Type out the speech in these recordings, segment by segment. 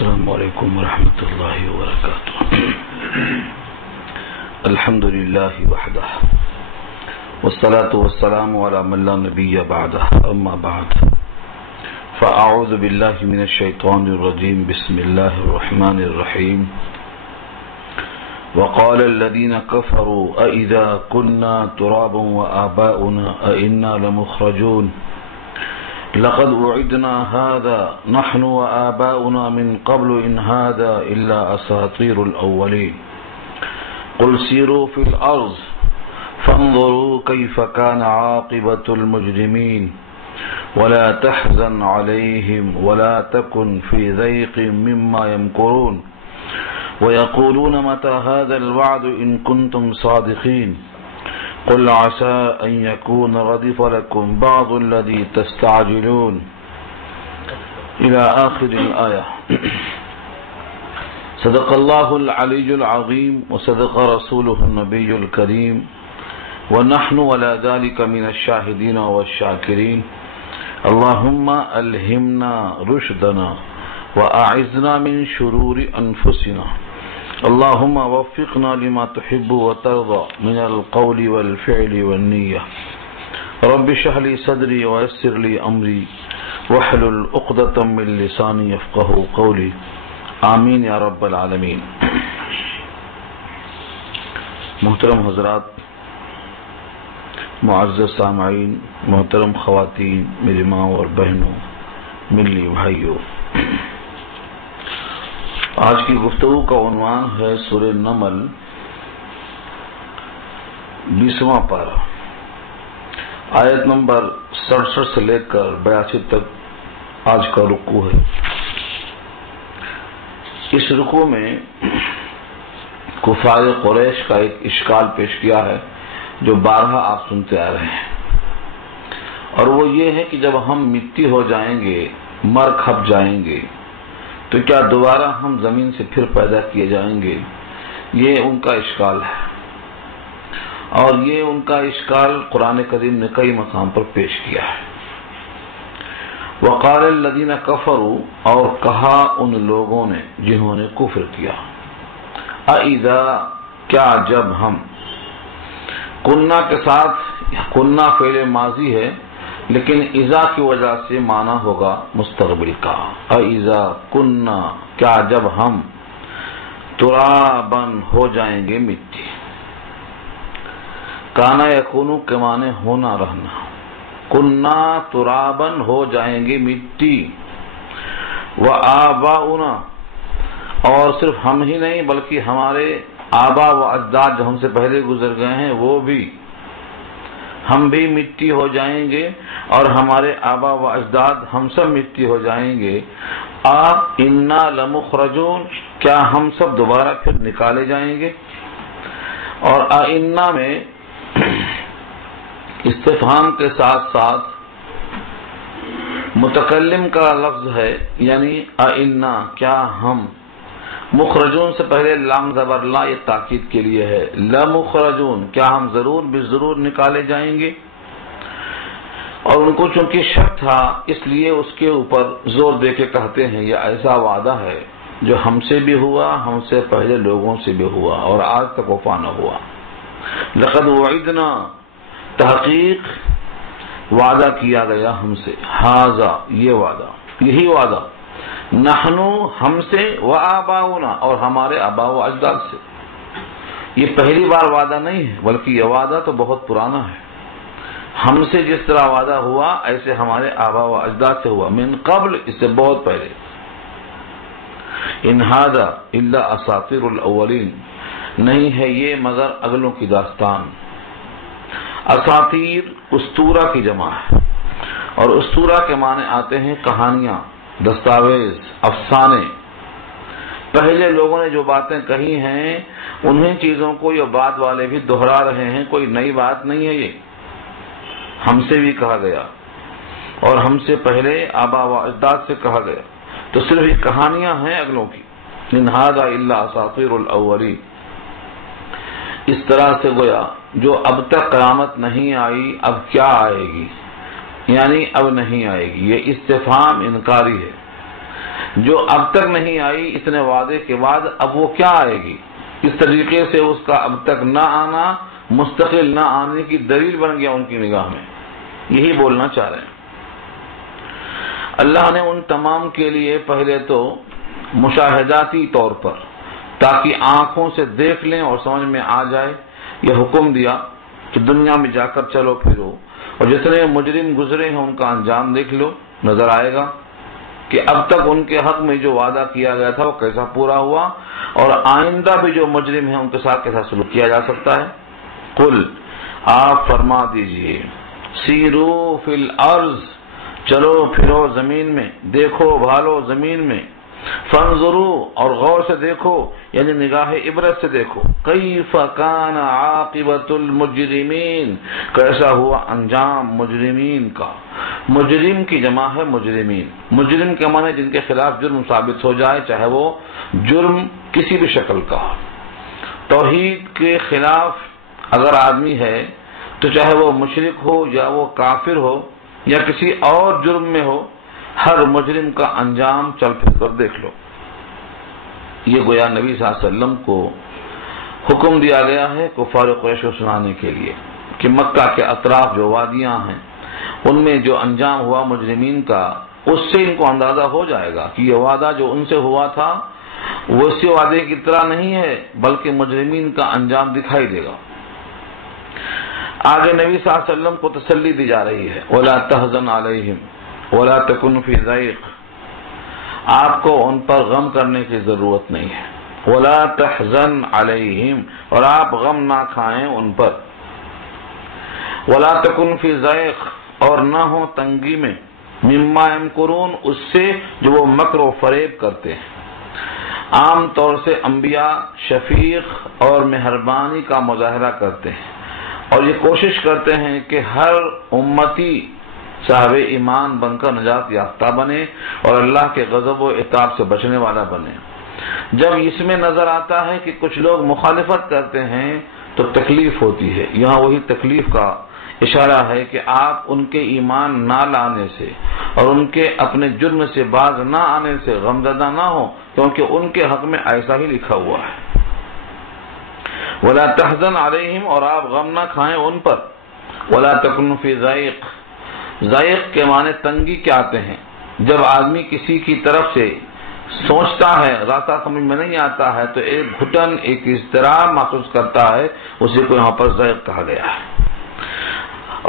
السلام علیکم ورحمۃ اللہ وبرکاتہ. الحمد للہ وحدہ والصلاة والسلام علی من لا نبی بعدہ اما بعد فاعوذ باللہ من الشیطان الرجیم بسم اللہ الرحمن الرحیم. وقال الذين كفروا أإذا كنا ترابا وآباؤنا أإنا لمخرجون لقد وعدنا هذا نحن وآباؤنا من قبل إن هذا إلا أساطير الأولين قل سيروا في الأرض فانظروا كيف كان عاقبة المجرمين ولا تحزن عليهم ولا تكن في ضيق مما يمكرون ويقولون متى هذا الوعد إن كنتم صادقين قل عسى أن يكون ردف لكم بعض الذي تستعجلون إلى آخر الآية. صدق الله العلي العظيم وصدق رسوله النبي الكريم ونحن ولا ذلك من الشاهدين والشاكرين. اللهم ألهمنا رشدنا وأعذنا من شرور أنفسنا. اللهم وفقنا لما تحب وترضى من القول والفعل والنية. رب اشرح لي صدري ويسر لي أمري واحلل عقدة من لساني يفقهوا قولي. آمین یا رب العالمین. محترم حضرات، معزز سامعین، محترم خواتین، میری ماں اور بہنوں، ملی بھائیوں، آج کی گفتگو کا عنوان ہے سورہ نمل 20واں پارہ، آیت نمبر 67 سے لے کر 82 تک آج کا رکوع ہے. اس رکوع میں کفار قریش کا ایک اشکال پیش کیا ہے جو بارہا آپ سنتے آ رہے ہیں، اور وہ یہ ہے کہ جب ہم مٹی ہو جائیں گے، مر کھپ جائیں گے، تو کیا دوبارہ ہم زمین سے پھر پیدا کیے جائیں گے؟ یہ ان کا اشکال ہے، اور یہ ان کا اشکال قرآن کریم نے کئی مقام پر پیش کیا ہے. وقال الذین کفروا، اور کہا ان لوگوں نے جنہوں نے کفر کیا، اذا، کیا جب ہم، کننا کے ساتھ کننا فعل ماضی ہے لیکن اذا کی وجہ سے معنی ہوگا مستقبل کا. اذا کننا، کیا جب ہم، ترابن ہو جائیں گے مٹی. کانا یکونو کے معنی ہونا رہنا، کننا ترابن ہو جائیں گے مٹی. وآباؤنا، اور صرف ہم ہی نہیں بلکہ ہمارے آبا و اجداد جو ہم سے پہلے گزر گئے ہیں وہ بھی، ہم بھی مٹی ہو جائیں گے اور ہمارے آبا و اجداد ہم سب مٹی ہو جائیں گے. انا لمخرجون، کیا ہم سب دوبارہ پھر نکالے جائیں گے. اور انا میں استفہام کے ساتھ ساتھ متکلم کا لفظ ہے، یعنی انا، کیا ہم. مخرجون سے پہلے لام زبر لا، یہ تاکید کے لیے ہے. لمخرجون، کیا ہم ضرور بالضرور نکالے جائیں گے. اور ان کو چونکہ شک تھا اس لیے اس کے اوپر زور دے کے کہتے ہیں یہ ایسا وعدہ ہے جو ہم سے بھی ہوا، ہم سے پہلے لوگوں سے بھی ہوا اور آج تک وفا نہ ہوا. لقد وعدنا، تحقیق وعدہ کیا گیا ہم سے، ھذا، یہ وعدہ، یہی وعدہ، نحنو، ہم سے، وآباؤنا، اور ہمارے آبا و اجداد سے. یہ پہلی بار وعدہ نہیں ہے بلکہ یہ وعدہ تو بہت پرانا ہے. ہم سے جس طرح وعدہ ہوا ایسے ہمارے آبا و اجداد سے ہوا، من قبل، اس سے بہت پہلے. ان ھذا الا اساطیر الاولین، نہیں ہے یہ مگر اگلوں کی داستان. اساطیر اسطورہ کی جمع ہے، اور اسطورہ کے معنی آتے ہیں کہانیاں، دستاویز، افسانے. پہلے لوگوں نے جو باتیں کہی ہیں انہیں چیزوں کو یہ بعد والے بھی دہرا رہے ہیں، کوئی نئی بات نہیں ہے. یہ ہم سے بھی کہا گیا اور ہم سے پہلے آبا و اجداد سے کہا گیا، تو صرف یہ کہانیاں ہیں اگلوں کی. ان ھذا الا اساطیر الاولین، اس طرح سے گویا جو اب تک قیامت نہیں آئی اب کیا آئے گی، یعنی اب نہیں آئے گی. یہ استفہام انکاری ہے. جو اب تک نہیں آئی اتنے وعدے کے بعد اب وہ کیا آئے گی؟ اس طریقے سے اس کا اب تک نہ آنا مستقل نہ آنے کی دلیل بن گیا ان کی نگاہ میں. یہی بولنا چاہ رہے ہیں. اللہ نے ان تمام کے لیے پہلے تو مشاہداتی طور پر تاکہ آنکھوں سے دیکھ لیں اور سمجھ میں آ جائے یہ حکم دیا کہ دنیا میں جا کر چلو پھرو اور جتنے مجرم گزرے ہیں ان کا انجام دیکھ لو. نظر آئے گا کہ اب تک ان کے حق میں جو وعدہ کیا گیا تھا وہ کیسا پورا ہوا اور آئندہ بھی جو مجرم ہیں ان کے ساتھ کیسا سلوک کیا جا سکتا ہے. قل آپ فرما دیجئے سیرو فی الارض چلو پھرو زمین میں دیکھو بھالو زمین میں فانظروا اور غور سے دیکھو یعنی نگاہ عبرت سے دیکھو کیف کان عاقبۃ المجرمین کیسا ہوا انجام مجرمین کا. مجرم کی جمع ہے مجرمین. مجرم کے معنی جن کے خلاف جرم ثابت ہو جائے چاہے وہ جرم کسی بھی شکل کا. توحید کے خلاف اگر آدمی ہے تو چاہے وہ مشرک ہو یا وہ کافر ہو یا کسی اور جرم میں ہو ہر مجرم کا انجام چل پھر کر دیکھ لو. یہ گویا نبی صلی اللہ علیہ وسلم کو حکم دیا گیا ہے کفار قریش کو سنانے کے لیے کہ مکہ کے اطراف جو وادیاں ہیں ان میں جو انجام ہوا مجرمین کا اس سے ان کو اندازہ ہو جائے گا کہ یہ وعدہ جو ان سے ہوا تھا وہ اسی وعدے کی طرح نہیں ہے بلکہ مجرمین کا انجام دکھائی دے گا. آگے نبی صلی اللہ علیہ وسلم کو تسلی دی جا رہی ہے وَلَا تَحْزَنْ عَلَيْهِمْ وَلَا تَكُنْ فِي ضَيْقٍ آپ کو ان پر غم کرنے کی ضرورت نہیں ہے. وَلَا تَحْزَنْ عَلَيْهِمْ اور آپ غم نہ کھائیں ان پر. وَلَا تَكُنْ فِي ضَيْقٍ اور نہ ہو تنگی میں مما یمکرون اس سے جو وہ مکر و فریب کرتے ہیں. عام طور سے انبیاء شفیق اور مہربانی کا مظاہرہ کرتے ہیں اور یہ کوشش کرتے ہیں کہ ہر امتی صاحب ایمان بن کر نجات یافتہ بنے اور اللہ کے غضب و عقاب سے بچنے والا بنے. جب اس میں نظر آتا ہے کہ کچھ لوگ مخالفت کرتے ہیں تو تکلیف ہوتی ہے. یہاں وہی تکلیف کا اشارہ ہے کہ آپ ان کے ایمان نہ لانے سے اور ان کے اپنے جرم سے باز نہ آنے سے غمزدہ نہ ہو کیونکہ ان کے حق میں ایسا ہی لکھا ہوا ہے. وَلَا تَحْزَنْ عَلَيْهِمْ اور آپ غم نہ کھائیں ان پر. وَلَا تَكُنْ فِي ضَيْقٍ ضائق کے معنی تنگی کے آتے ہیں جب آدمی کسی کی طرف سے سوچتا ہے راستہ سمجھ میں نہیں آتا ہے تو ایک گھٹن ایک اضطراب محسوس کرتا ہے اسی کو یہاں پر ضائق کہا گیا ہے.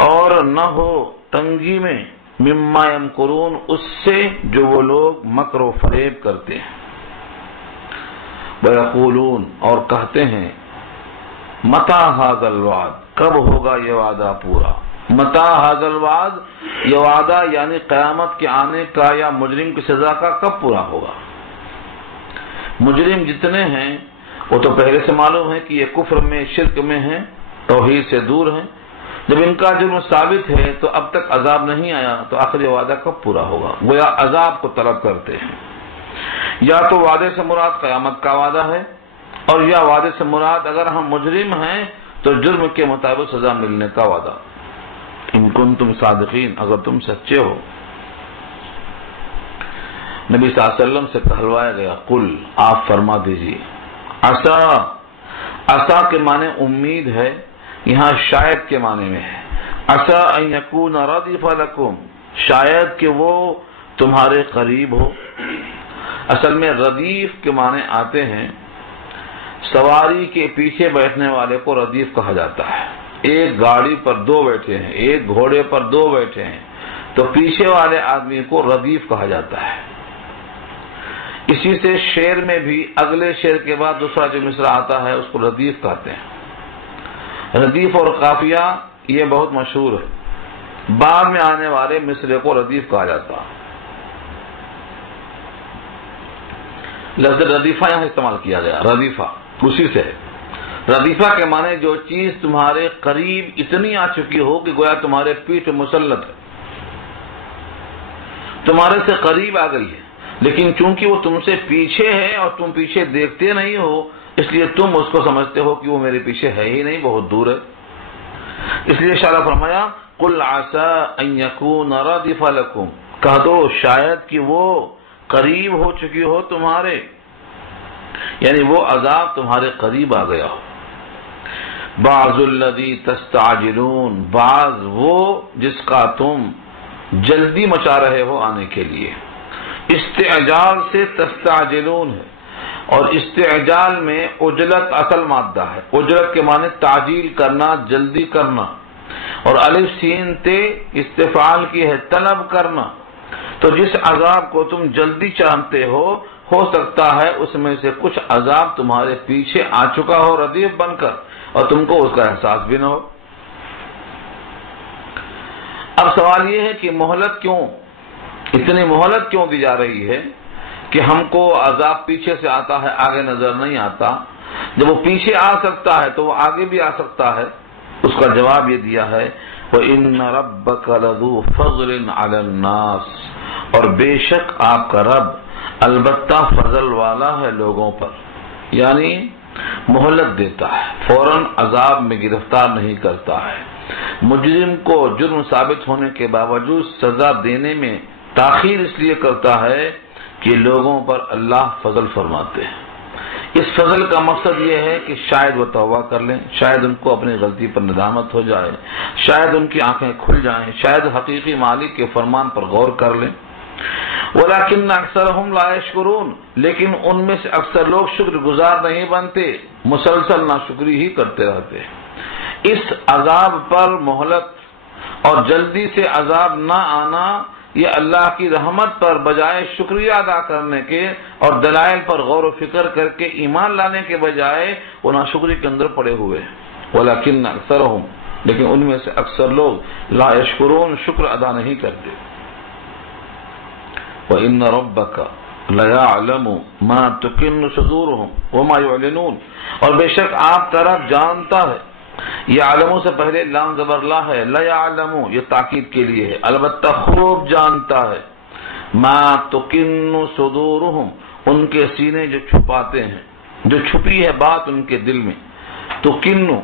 اور نہ ہو تنگی میں مما یمکرون اس سے جو وہ لوگ مکر و فریب کرتے ہیں. وَيَقُولُونَ اور کہتے ہیں مَتَىٰ هَٰذَا الْوَعْدُ کب ہوگا یہ وعدہ پورا. مَتَىٰ هَٰذَا الْوَعْدُ یہ وعدہ یعنی قیامت کے آنے کا یا مجرم کی سزا کا کب پورا ہوگا. مجرم جتنے ہیں وہ تو پہلے سے معلوم ہے کہ یہ کفر میں شرک میں ہیں توحید سے دور ہیں. جب ان کا جرم ثابت ہے تو اب تک عذاب نہیں آیا تو آخر یہ وعدہ کب پورا ہوگا. گویا عذاب کو طلب کرتے ہیں. یا تو وعدے سے مراد قیامت کا وعدہ ہے اور یا وعدے سے مراد اگر ہم مجرم ہیں تو جرم کے مطابق سزا ملنے کا وعدہ. ان کنتم صادقین اگر تم سچے ہو. نبی صلی اللہ علیہ وسلم سے کہلوایا گیا قل آپ فرما دیجیے عسا. عسا کے معنی امید ہے یہاں شاید کے معنی میں ہے. عسا ان یکون ردیف لکم شاید کہ وہ تمہارے قریب ہو. اصل میں ردیف کے معنی آتے ہیں سواری کے پیچھے بیٹھنے والے کو ردیف کہا جاتا ہے. ایک گاڑی پر دو بیٹھے ہیں ایک گھوڑے پر دو بیٹھے ہیں تو پیچھے والے آدمی کو ردیف کہا جاتا ہے. اسی سے شعر میں بھی اگلے شعر کے بعد دوسرا جو مصرع آتا ہے اس کو ردیف کہتے ہیں. ردیف اور قافیہ یہ بہت مشہور ہے. بعد میں آنے والے مصرع کو ردیف کہا جاتا ہے. لفظ ردیفہ یہاں استعمال کیا گیا. ردیفہ اسی سے ہے. ردیفہ کے معنی جو چیز تمہارے قریب اتنی آ چکی ہو کہ گویا تمہارے پیٹھ مسلط ہے تمہارے سے قریب آ گئی ہے لیکن چونکہ وہ تم سے پیچھے ہے اور تم پیچھے دیکھتے نہیں ہو اس لیے تم اس کو سمجھتے ہو کہ وہ میرے پیچھے ہے ہی نہیں بہت دور ہے. اس لیے اشارہ فرمایا قل عسى ان يكون ردف لكم کہہ دو شاید کہ وہ قریب ہو چکی ہو تمہارے، یعنی وہ عذاب تمہارے قریب آ گیا ہو۔ بعض الذی تستعجلون، بعض وہ جس کا تم جلدی مچا رہے ہو آنے کے لیے۔ استعجال سے تستعجلون ہے، اور استعجال میں عجلت اصل مادہ ہے۔ عجلت کے معنی تعجیل کرنا، جلدی کرنا، اور الف سین تے استفعال کی ہے طلب کرنا۔ تو جس عذاب کو تم جلدی چاہتے ہو سکتا ہے اس میں سے کچھ عذاب تمہارے پیچھے آ چکا ہو ردیف بن کر، اور تم کو اس کا احساس بھی نہ ہو۔ اب سوال یہ ہے کہ مہلت کیوں، اتنی مہلت کیوں دی جا رہی ہے کہ ہم کو عذاب پیچھے سے آتا ہے، آگے نظر نہیں آتا؟ جب وہ پیچھے آ سکتا ہے تو وہ آگے بھی آ سکتا ہے۔ اس کا جواب یہ دیا ہے وَإِنَّ رَبَّكَ لَذُو فَضْلٍ عَلَى النَّاسِ، اور بے شک آپ کا رب البتہ فضل والا ہے لوگوں پر، یعنی مہلت دیتا ہے، فوراً عذاب میں گرفتار نہیں کرتا ہے۔ مجرم کو جرم ثابت ہونے کے باوجود سزا دینے میں تاخیر اس لیے کرتا ہے کہ لوگوں پر اللہ فضل فرماتے ہیں۔ اس فضل کا مقصد یہ ہے کہ شاید وہ توبہ کر لیں، شاید ان کو اپنی غلطی پر ندامت ہو جائے، شاید ان کی آنکھیں کھل جائیں، شاید حقیقی مالک کے فرمان پر غور کر لیں۔ وَلَكِنَّ أَكْثَرَهُمْ لَا يَشْكُرُونَ، لیکن ان میں سے اکثر لوگ شکر گزار نہیں بنتے، مسلسل ناشکری ہی کرتے رہتے ہیں۔ اس عذاب پر مہلت اور جلدی سے عذاب نہ آنا یہ اللہ کی رحمت پر بجائے شکریہ ادا کرنے کے اور دلائل پر غور و فکر کر کے ایمان لانے کے بجائے وہ ناشکری کے اندر پڑے ہوئے ہیں۔ وَلَكِنَّ أَكْثَرَهُمْ، لیکن ان میں سے اکثر لوگ لا یشکرون، شکر ادا نہیں کرتے۔ وَإِنَّ رَبَّكَ لَيَعْلَمُ مَا تُكِنُّ صُدُورُهُمْ وَمَا يُعْلِنُونَ، اور بے شک آپ کا رب جانتا ہے، یعلمو سے پہلے لام زبر لا ہے، لا یعلمو یہ تاکید کے لیے ہے، البتہ خوب جانتا ہے، ما تکن صدورہم ان کے سینے جو چھپاتے ہیں، جو چھپی ہے بات ان کے دل میں۔ تکنو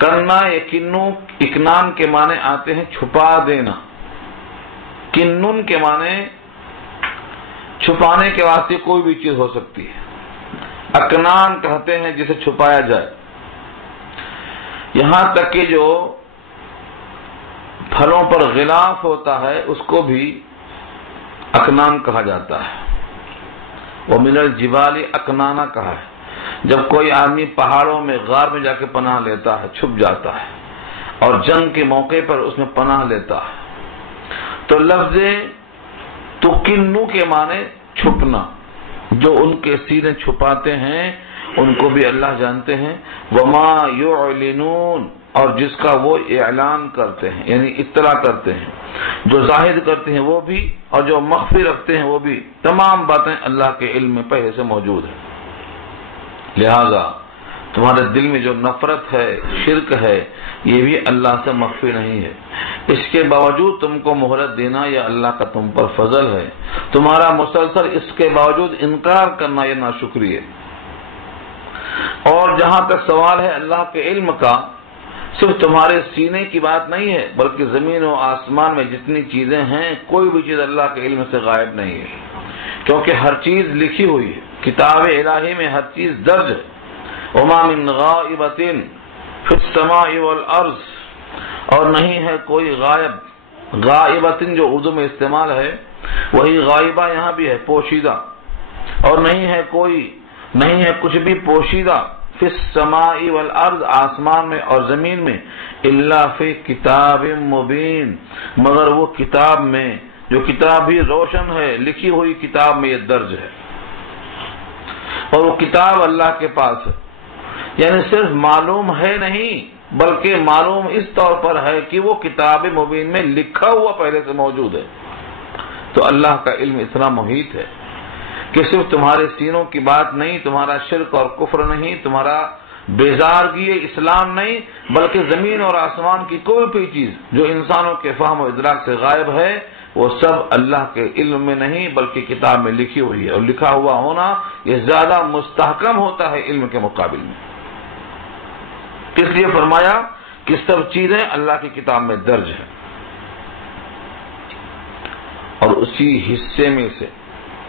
کرنا، یکنو اکنان کے معنی آتے ہیں چھپا دینا، کنن کے معنی چھپانے کے واسطے کوئی بھی چیز ہو سکتی ہے، اکنان کہتے ہیں جسے چھپایا جائے۔ یہاں تک کہ جو پھلوں پر غلاف ہوتا ہے اس کو بھی اکنان کہا جاتا ہے۔ وَمِنَ الْجِبَالِ اکنانا کہا ہے، جب کوئی آدمی پہاڑوں میں غار میں جا کے پناہ لیتا ہے، چھپ جاتا ہے، اور جنگ کے موقع پر اس میں پناہ لیتا ہے، تو لفظ تکنو کے معنی چھپنا، جو ان کے سینے چھپاتے ہیں ان کو بھی اللہ جانتے ہیں۔ وما یعلنون، اور جس کا وہ اعلان کرتے ہیں یعنی اطلاع کرتے ہیں، جو ظاہر کرتے ہیں وہ بھی اور جو مخفی رکھتے ہیں وہ بھی، تمام باتیں اللہ کے علم میں پہلے سے موجود ہیں۔ لہذا تمہارے دل میں جو نفرت ہے، شرک ہے، یہ بھی اللہ سے مخفی نہیں ہے۔ اس کے باوجود تم کو مہلت دینا یہ اللہ کا تم پر فضل ہے، تمہارا مسلسل اس کے باوجود انکار کرنا یہ ناشکری ہے۔ اور جہاں تک سوال ہے اللہ کے علم کا، صرف تمہارے سینے کی بات نہیں ہے بلکہ زمین و آسمان میں جتنی چیزیں ہیں کوئی بھی چیز اللہ کے علم سے غائب نہیں ہے، کیونکہ ہر چیز لکھی ہوئی ہے، کتاب الہی میں ہر چیز درج ہے۔ وما من غائبۃ فی السماء والارض، اور نہیں ہے کوئی غائب، غائبۃ جو اردو میں استعمال ہے وہی غائبہ یہاں بھی ہے، پوشیدہ، اور نہیں ہے کچھ بھی پوشیدہ فی السماء والارض آسمان میں اور زمین میں، الا فی کتاب مبین مگر وہ کتاب میں جو کتاب بھی روشن ہے، لکھی ہوئی کتاب میں یہ درج ہے، اور وہ کتاب اللہ کے پاس ہے۔ یعنی صرف معلوم ہے نہیں بلکہ معلوم اس طور پر ہے کہ وہ کتاب مبین میں لکھا ہوا پہلے سے موجود ہے۔ تو اللہ کا علم اتنا محیط ہے کہ صرف تمہارے سینوں کی بات نہیں، تمہارا شرک اور کفر نہیں، تمہارا بیزارگی اسلام نہیں، بلکہ زمین اور آسمان کی کوئی بھی چیز جو انسانوں کے فہم و ادراک سے غائب ہے وہ سب اللہ کے علم میں نہیں بلکہ کتاب میں لکھی ہوئی ہے، اور لکھا ہوا ہونا یہ زیادہ مستحکم ہوتا ہے علم کے مقابل میں۔ اس لیے فرمایا کہ سب چیزیں اللہ کی کتاب میں درج ہیں، اور اسی حصے میں سے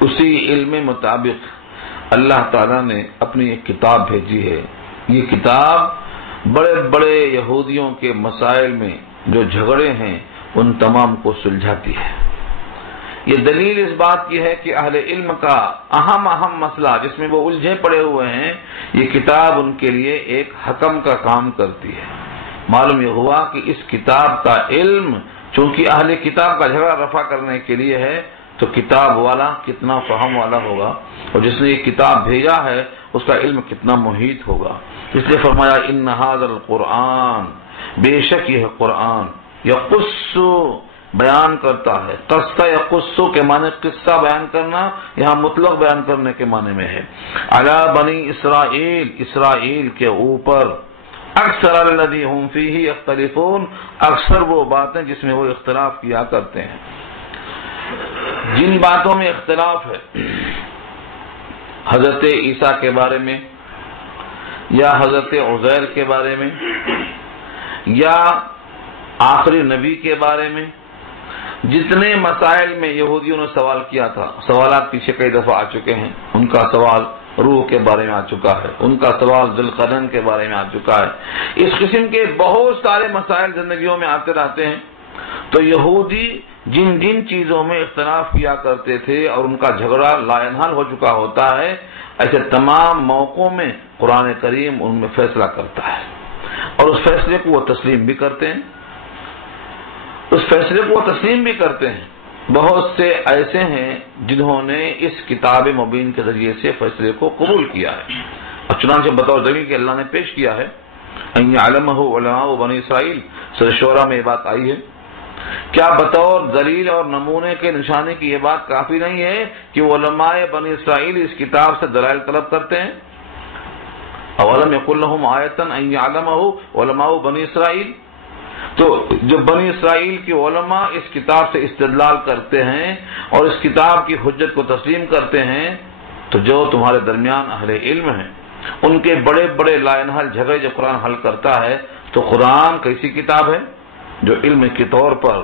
اسی علم مطابق اللہ تعالیٰ نے اپنی ایک کتاب بھیجی ہے. یہ کتاب بڑے بڑے یہودیوں کے مسائل میں جو جھگڑے ہیں ان تمام کو سلجھاتی ہے. یہ دلیل اس بات کی ہے کہ اہل علم کا اہم مسئلہ جس میں وہ الجھے پڑے ہوئے ہیں، یہ کتاب ان کے لیے ایک حکم کا کام کرتی ہے. معلوم یہ ہوا کہ اس کتاب کا علم چونکہ اہل کتاب کا جھگڑا رفع کرنے کے لیے ہے، تو کتاب والا کتنا فہم والا ہوگا، اور جس نے یہ کتاب بھیجا ہے اس کا علم کتنا محیط ہوگا. اس لیے فرمایا ان ھذا القرآن، بے شک یہ قرآن، یقص بیان کرتا ہے. قصہ یقص کے معنی قصہ بیان کرنا، یہاں مطلق بیان کرنے کے معنی میں ہے. علی بنی اسرائیل، اسرائیل کے اوپر، اکثر الذی هم فیہ یختلفون، اکثر وہ باتیں جس میں وہ اختلاف کیا کرتے ہیں. جن باتوں میں اختلاف ہے، حضرت عیسیٰ کے بارے میں، یا حضرت عزیر کے بارے میں، یا آخری نبی کے بارے میں، جتنے مسائل میں یہودیوں نے سوال کیا تھا، سوالات پیچھے کئی دفعہ آ چکے ہیں. ان کا سوال روح کے بارے میں آ چکا ہے، ان کا سوال ذوالقرنین کے بارے میں آ چکا ہے. اس قسم کے بہت سارے مسائل زندگیوں میں آتے رہتے ہیں. تو یہودی جن جن چیزوں میں اختلاف کیا کرتے تھے اور ان کا جھگڑا لا ینحل ہو چکا ہوتا ہے، ایسے تمام موقعوں میں قرآن کریم ان میں فیصلہ کرتا ہے، اور اس فیصلے کو وہ تسلیم بھی کرتے ہیں. اس فیصلے کو وہ تسلیم بھی کرتے ہیں. بہت سے ایسے ہیں جنہوں نے اس کتاب مبین کے ذریعے سے فیصلے کو قبول کیا ہے، اور چنانچہ بطور دلیل کہ اللہ نے پیش کیا ہے ان یعلمہ علماء بنی اسرائیل، سورہ شعراء میں یہ بات آئی ہے. کیا بطور دلیل اور نمونے کے نشانے کی یہ بات کافی نہیں ہے کہ علماء بنی اسرائیل اس کتاب سے دلائل طلب کرتے ہیں؟ اولم یکن لہم آیۃ ان یعلمہ علماء بنی اسرائیل، تو جو بنی اسرائیل کے علماء اس کتاب سے استدلال کرتے ہیں اور اس کتاب کی حجت کو تسلیم کرتے ہیں، تو جو تمہارے درمیان اہل علم ہیں ان کے بڑے بڑے لا ینحل جھگڑے جو قرآن حل کرتا ہے، تو قرآن کیسی کتاب ہے جو علم کے طور پر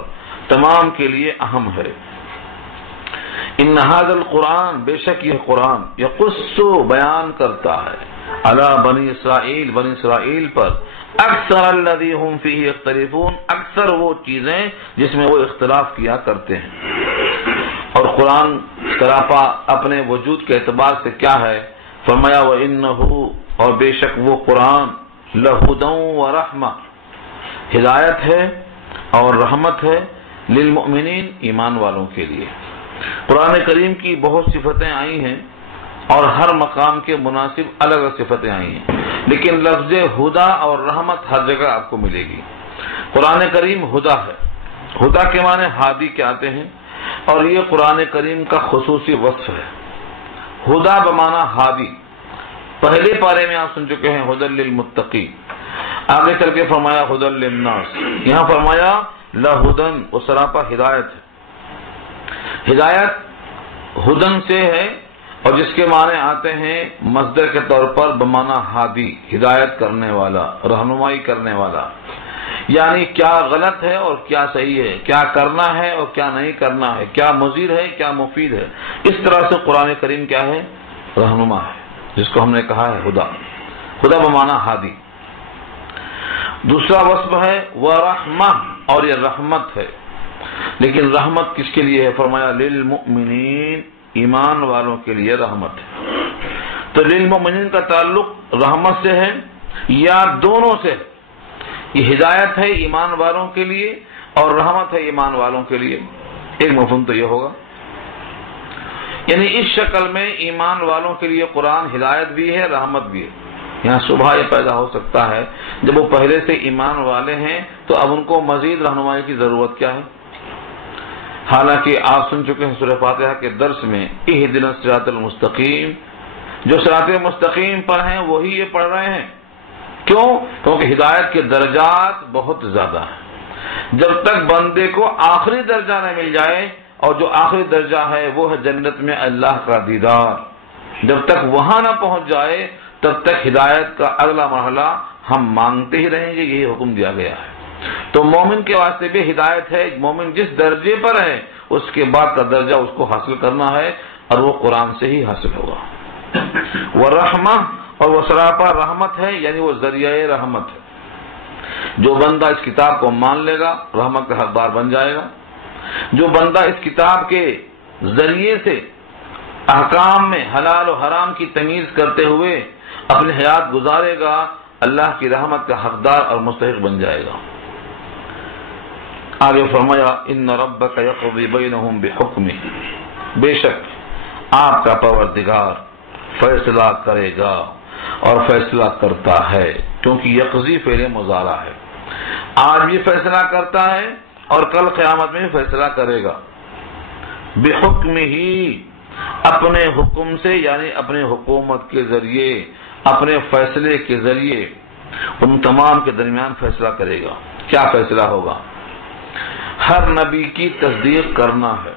تمام کے لیے اہم ہے. ان ھذا القرآن، بے شک یہ قرآن، یقص بیان کرتا ہے، علی بنی اسرائیل، بنی اسرائیل پر، اکثر الذی هم فیہ یختلفون، اکثر وہ چیزیں جس میں وہ اختلاف کیا کرتے ہیں. اور قرآن سراپا اپنے وجود کے اعتبار سے کیا ہے؟ فرمایا وَإِنَّهُ، اور بے شک وہ قرآن، لَهُدًى وَرَحْمَةً، ہدایت ہے اور رحمت ہے، للمؤمنین، ایمان والوں کے لیے. قرآن کریم کی بہت صفتیں آئی ہیں اور ہر مقام کے مناسب الگ الگ صفتیں آئی ہیں، لیکن لفظ ہدا اور رحمت ہر جگہ آپ کو ملے گی. قرآن کریم ہدا ہے، ہدا کے معنی ہادی کے آتے ہیں، اور یہ قرآن کریم کا خصوصی وصف ہے. ہدا بمعنی ہادی، پہلے پارے میں آپ سن چکے ہیں ہدی للمتقین، آگے چل کے فرمایا ہدی للناس، یہاں فرمایا لہدن، وہ سراپا ہدایت ہے. ہدایت ہدن سے ہے، اور جس کے معنی آتے ہیں مصدر کے طور پر بمعنی ہادی، ہدایت کرنے والا، رہنمائی کرنے والا. یعنی کیا غلط ہے اور کیا صحیح ہے، کیا کرنا ہے اور کیا نہیں کرنا ہے، کیا مضر ہے کیا مفید ہے. اس طرح سے قرآن کریم کیا ہے؟ رہنما ہے، جس کو ہم نے کہا ہے ہدا. ہدا بمعنی ہادی. دوسرا وصف ہے ورحمہ، اور یہ رحمت ہے. لیکن رحمت کس کے لیے ہے؟ فرمایا للمؤمنین، ایمان والوں کے لیے رحمت ہے. تو للمؤمنین کا تعلق رحمت سے ہے یا دونوں سے؟ یہ ہدایت ہے ایمان والوں کے لیے اور رحمت ہے ایمان والوں کے لیے. ایک مفہوم تو یہ ہوگا، یعنی اس شکل میں ایمان والوں کے لیے قرآن ہدایت بھی ہے، رحمت بھی ہے. یہاں صبح یہ پیدا ہو سکتا ہے جب وہ پہلے سے ایمان والے ہیں تو اب ان کو مزید رہنمائی کی ضرورت کیا ہے؟ حالانکہ آپ سن چکے ہیں سورہ فاتحہ کے درس میں اہدنا الصراط المستقیم، جو صراط مستقیم پر ہیں وہی یہ پڑھ رہے ہیں. کیوں؟ کیونکہ ہدایت کے درجات بہت زیادہ ہیں. جب تک بندے کو آخری درجہ نہ مل جائے، اور جو آخری درجہ ہے وہ ہے جنت میں اللہ کا دیدار، جب تک وہاں نہ پہنچ جائے تب تک ہدایت کا اگلا مرحلہ ہم مانگتے ہی رہیں گے. یہی حکم دیا گیا ہے. تو مومن کے واسطے بھی ہدایت ہے، مومن جس درجے پر ہے اس کے بعد کا درجہ اس کو حاصل کرنا ہے. اور وہ قرآن سے ہی حاصل ہوگا۔ ورحمہ، اور وہ سراپا رحمت ہے، یعنی وہ ذریعہ رحمت ہے۔ جو بندہ اس کتاب کو مان لے گا رحمت کا حقدار بن جائے گا۔ جو بندہ اس کتاب کے ذریعے سے احکام میں حلال و حرام کی تمیز کرتے ہوئے اپنی حیات گزارے گا، اللہ کی رحمت کا حقدار اور مستحق بن جائے گا۔ آگے فرمایا ان ربک یقضی بینہم بحکمہ، بے شک آپ کا پروردگار فیصلہ کرے گا اور فیصلہ کرتا ہے، کیونکہ یقضی فعل مضارع ہے، آج بھی فیصلہ کرتا ہے اور کل قیامت میں فیصلہ کرے گا۔ بحکمہ ہی، اپنے حکم سے، یعنی اپنے حکومت کے ذریعے، اپنے فیصلے کے ذریعے ان تمام کے درمیان فیصلہ کرے گا۔ کیا فیصلہ ہوگا؟ ہر نبی کی تصدیق کرنا ہے۔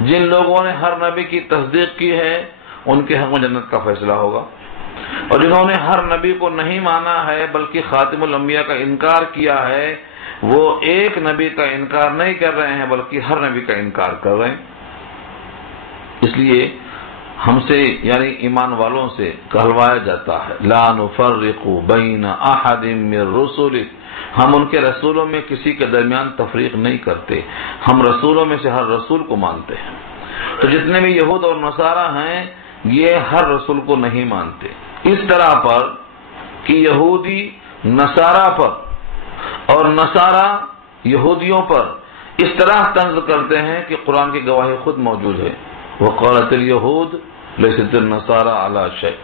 جن لوگوں نے ہر نبی کی تصدیق کی ہے ان کے حق میں جنت کا فیصلہ ہوگا، اور جنہوں نے ہر نبی کو نہیں مانا ہے بلکہ خاتم الانبیاء کا انکار کیا ہے، وہ ایک نبی کا انکار نہیں کر رہے ہیں بلکہ ہر نبی کا انکار کر رہے ہیں۔ اس لیے ہم سے، یعنی ایمان والوں سے کہلوایا جاتا ہے لا نفرق بین احد من رسلہ، ہم ان کے رسولوں میں کسی کے درمیان تفریق نہیں کرتے، ہم رسولوں میں سے ہر رسول کو مانتے ہیں۔ تو جتنے بھی یہود اور نصارہ ہیں یہ ہر رسول کو نہیں مانتے، اس طرح پر کہ یہودی نصارہ پر اور نصارہ یہودیوں پر اس طرح طنز کرتے ہیں کہ قرآن کی گواہی خود موجود ہے۔ وقالت الیہود لیست النصارى علی شیء،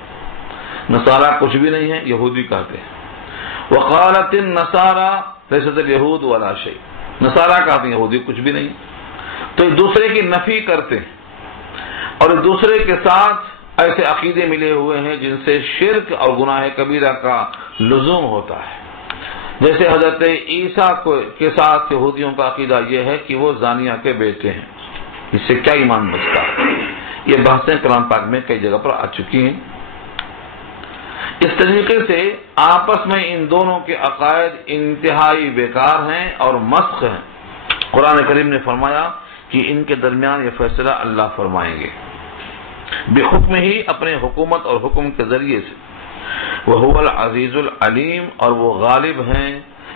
نصارہ کچھ بھی نہیں ہے، یہودی کہتے ہیں۔ وقالت النصارى لیست الیہود ولا شیء، نصارہ کہتے ہیں یہودی کچھ بھی نہیں۔ تو ایک دوسرے کی نفی کرتے ہیں اور ایک دوسرے کے ساتھ ایسے عقیدے ملے ہوئے ہیں جن سے شرک اور گناہ کبیرہ کا لزوم ہوتا ہے۔ جیسے حضرت عیسیٰ کے ساتھ یہودیوں کا عقیدہ یہ ہے کہ وہ زانیہ کے بیٹے ہیں، اس سے کیا ایمان بچتا ہے؟ یہ بحثیں کلام پاک میں کئی جگہ پر آ چکی ہیں۔ اس طریقے سے آپس میں ان دونوں کے عقائد انتہائی بیکار ہیں اور مسخ ہیں۔ قرآن کریم نے فرمایا کہ ان کے درمیان یہ فیصلہ اللہ فرمائیں گے بحکم ہی، اپنے حکومت اور حکم کے ذریعے سے۔ وَهُوَ الْعَزِيزُ الْعَلِيمُ، اور وہ غالب ہیں،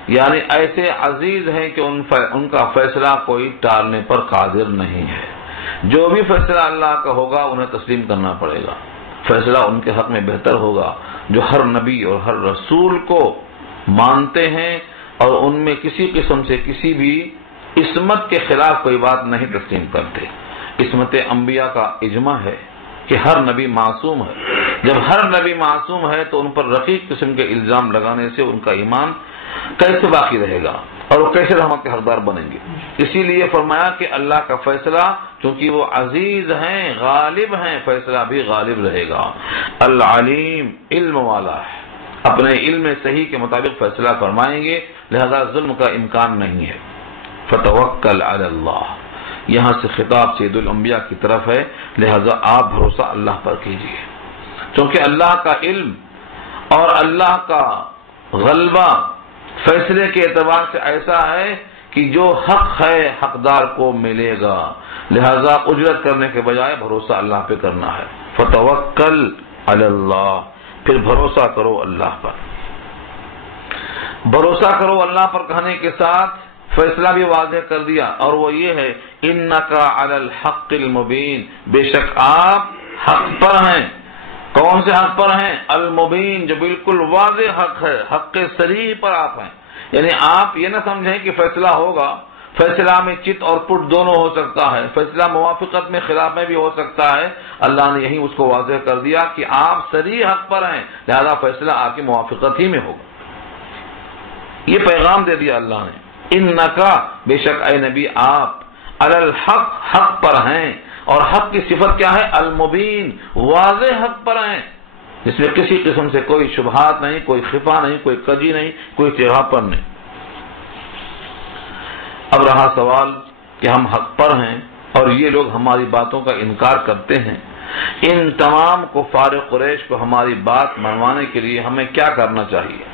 یعنی ایسے عزیز ہیں کہ ان کا فیصلہ کوئی ٹالنے پر قادر نہیں ہے۔ جو بھی فیصلہ اللہ کا ہوگا انہیں تسلیم کرنا پڑے گا، فیصلہ ان کے حق میں بہتر ہوگا، جو ہر نبی اور ہر رسول کو مانتے ہیں اور ان میں کسی قسم سے کسی بھی عصمت کے خلاف کوئی بات نہیں تسلیم کرتے۔ عصمت انبیاء کا اجماع ہے کہ ہر نبی معصوم ہے۔ جب ہر نبی معصوم ہے تو ان پر رقیق قسم کے الزام لگانے سے ان کا ایمان کیسے باقی رہے گا اور وہ کیسے رحمت کے حقدار بنیں گے؟ اسی لیے فرمایا کہ اللہ کا فیصلہ چونکہ وہ عزیز ہیں، غالب ہیں، فیصلہ بھی غالب رہے گا۔ العلیم، علم والا ہے، اپنے علم صحیح کے مطابق فیصلہ فرمائیں گے، لہذا ظلم کا امکان نہیں ہے۔ فتوکل علی اللہ، یہاں سے خطاب سید الانبیاء کی طرف ہے، لہذا آپ بھروسہ اللہ پر کیجیے، کیونکہ اللہ کا علم اور اللہ کا غلبہ فیصلے کے اعتبار سے ایسا ہے کہ جو حق ہے حقدار کو ملے گا، لہذا اجرت کرنے کے بجائے بھروسہ اللہ پہ کرنا ہے۔ فتوکل علی اللہ، پھر بھروسہ کرو اللہ پر۔ بھروسہ کرو اللہ پر کہنے کے ساتھ فیصلہ بھی واضح کر دیا، اور وہ یہ ہے انک علی الحق المبین، بے شک آپ حق پر ہیں۔ کون سے حق پر ہیں؟ المبین، جو بالکل واضح حق ہے، حق صریح پر آپ ہیں۔ یعنی آپ یہ نہ سمجھیں کہ فیصلہ ہوگا، فیصلہ میں چت اور پٹ دونوں ہو سکتا ہے، فیصلہ موافقت میں خلاف میں بھی ہو سکتا ہے۔ اللہ نے یہی اس کو واضح کر دیا کہ آپ صریح حق پر ہیں، لہذا فیصلہ آپ کی موافقت ہی میں ہوگا۔ یہ پیغام دے دیا اللہ نے، انکا، بے شک اے نبی آپ علی الحق، حق پر ہیں، اور حق کی صفت کیا ہے؟ المبین، واضح حق پر ہیں، جس میں کسی قسم سے کوئی شبہات نہیں، کوئی خفا نہیں، کوئی کجی نہیں، کوئی چڑھاپن نہیں۔ اب رہا سوال کہ ہم حق پر ہیں اور یہ لوگ ہماری باتوں کا انکار کرتے ہیں، ان تمام کفار قریش کو ہماری بات منوانے کے لیے ہمیں کیا کرنا چاہیے؟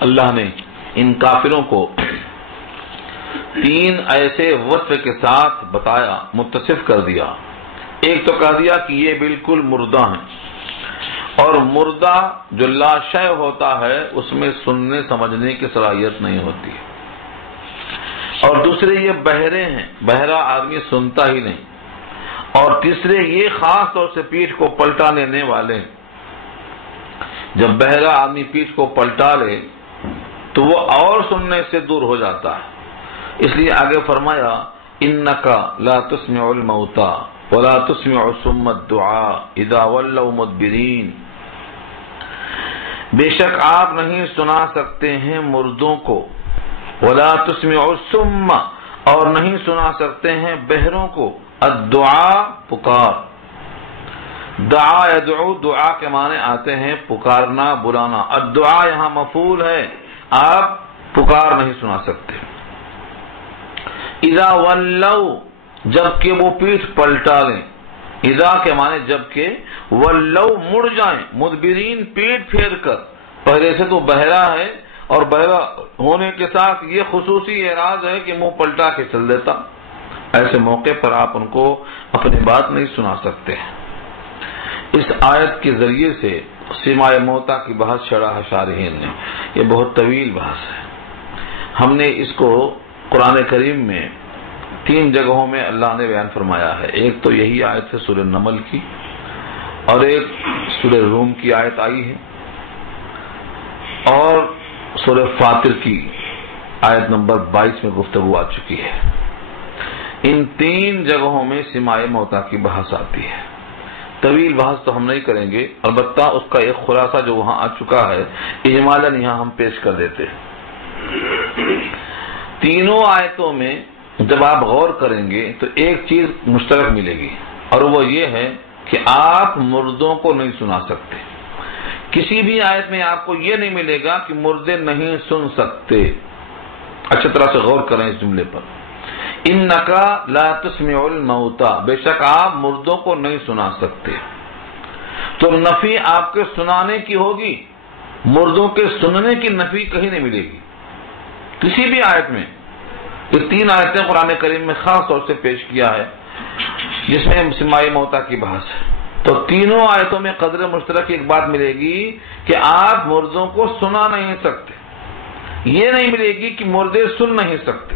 اللہ نے ان کافروں کو تین ایسے وصف کے ساتھ بتایا، متصف کر دیا۔ ایک تو کہہ دیا کہ یہ بالکل مردہ ہیں، اور مردہ جو لاشے ہوتا ہے اس میں سننے سمجھنے کی صلاحیت نہیں ہوتی، اور دوسرے یہ بہرے ہیں، بہرا آدمی سنتا ہی نہیں، اور تیسرے یہ خاص طور سے پیٹھ کو پلٹا لینے والے ہیں۔ جب بہرا آدمی پیٹھ کو پلٹا لے تو وہ اور سننے سے دور ہو جاتا ہے، اس لیے آگے فرمایا انکا لا تسمع الموتى ولا تسمع الصم الدعاء اذا ولوا مدبرین، بے شک آپ نہیں سنا سکتے ہیں مردوں کو، ولا تسمع الصم، اور نہیں سنا سکتے ہیں بہروں کو، الدعاء پکار، دعا یدعو دعا کے معنی آتے ہیں پکارنا بلانا، الدعاء یہاں مفعول ہے، آپ پکار نہیں سنا سکتے۔ اذا ولوا، جبکہ وہ پیٹھ پلٹا لیں، اذا کے معنی جبکہ، ولوا مڑ جائیں، مدبرین پیٹھ پھیر کر، پہلے سے تو بہرا ہے اور بہرا ہونے کے ساتھ یہ خصوصی اعراض ہے کہ منہ پلٹا کے چل دیتا، ایسے موقع پر آپ ان کو اپنی بات نہیں سنا سکتے۔ اس آیت کے ذریعے سے سماع موتا کی بحث شرح شارحین نے، یہ بہت طویل بحث ہے، ہم نے اس کو قرآن کریم میں 3 جگہوں میں اللہ نے بیان فرمایا ہے۔ ایک تو یہی آیت ہے سورہ نمل کی، اور ایک سورہ روم کی آیت آئی ہے، اور سورہ فاطر کی آیت نمبر 22 میں گفتگو آ چکی ہے۔ ان 3 جگہوں میں سماع موتا کی بحث آتی ہے۔ طویل بحث تو ہم نہیں کریں گے، البتہ اس کا ایک خلاصہ جو وہاں آ چکا ہے اجمالاً یہاں ہم پیش کر دیتے ہیں۔ تینوں آیتوں میں جب آپ غور کریں گے تو ایک چیز مشترک ملے گی، اور وہ یہ ہے کہ آپ مردوں کو نہیں سنا سکتے۔ کسی بھی آیت میں آپ کو یہ نہیں ملے گا کہ مردے نہیں سن سکتے۔ اچھی طرح سے غور کریں اس جملے پر، انکا لا تسمع الموتى، بے شک آپ مردوں کو نہیں سنا سکتے، تو نفی آپ کے سنانے کی ہوگی، مردوں کے سننے کی نفی کہیں نہیں ملے گی کسی بھی آیت میں۔ یہ 3 آیتیں قرآن کریم میں خاص طور سے پیش کیا ہے جس میں سماع موتا کی بحث ہے، تو تینوں آیتوں میں قدر مشترک ایک بات ملے گی کہ آپ مردوں کو سنا نہیں سکتے، یہ نہیں ملے گی کہ مردے سن نہیں سکتے۔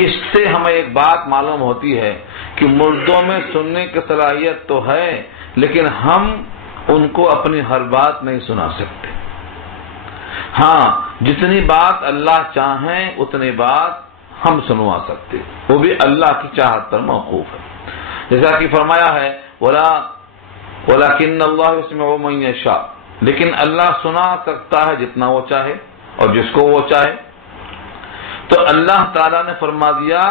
اس سے ہمیں ایک بات معلوم ہوتی ہے کہ مردوں میں سننے کی صلاحیت تو ہے، لیکن ہم ان کو اپنی ہر بات نہیں سنا سکتے۔ ہاں، جتنی بات اللہ چاہیں اتنی بات ہم سنوا سکتے، وہ بھی اللہ کی چاہت پر موقوف ہے، جیسا کہ فرمایا ہے وَلَكِنَّ اللَّهُ يَسْمِعُ مَن يَشَاءُ، لیکن اللہ سنا سکتا ہے جتنا وہ چاہے اور جس کو وہ چاہے۔ تو اللہ تعالیٰ نے فرما دیا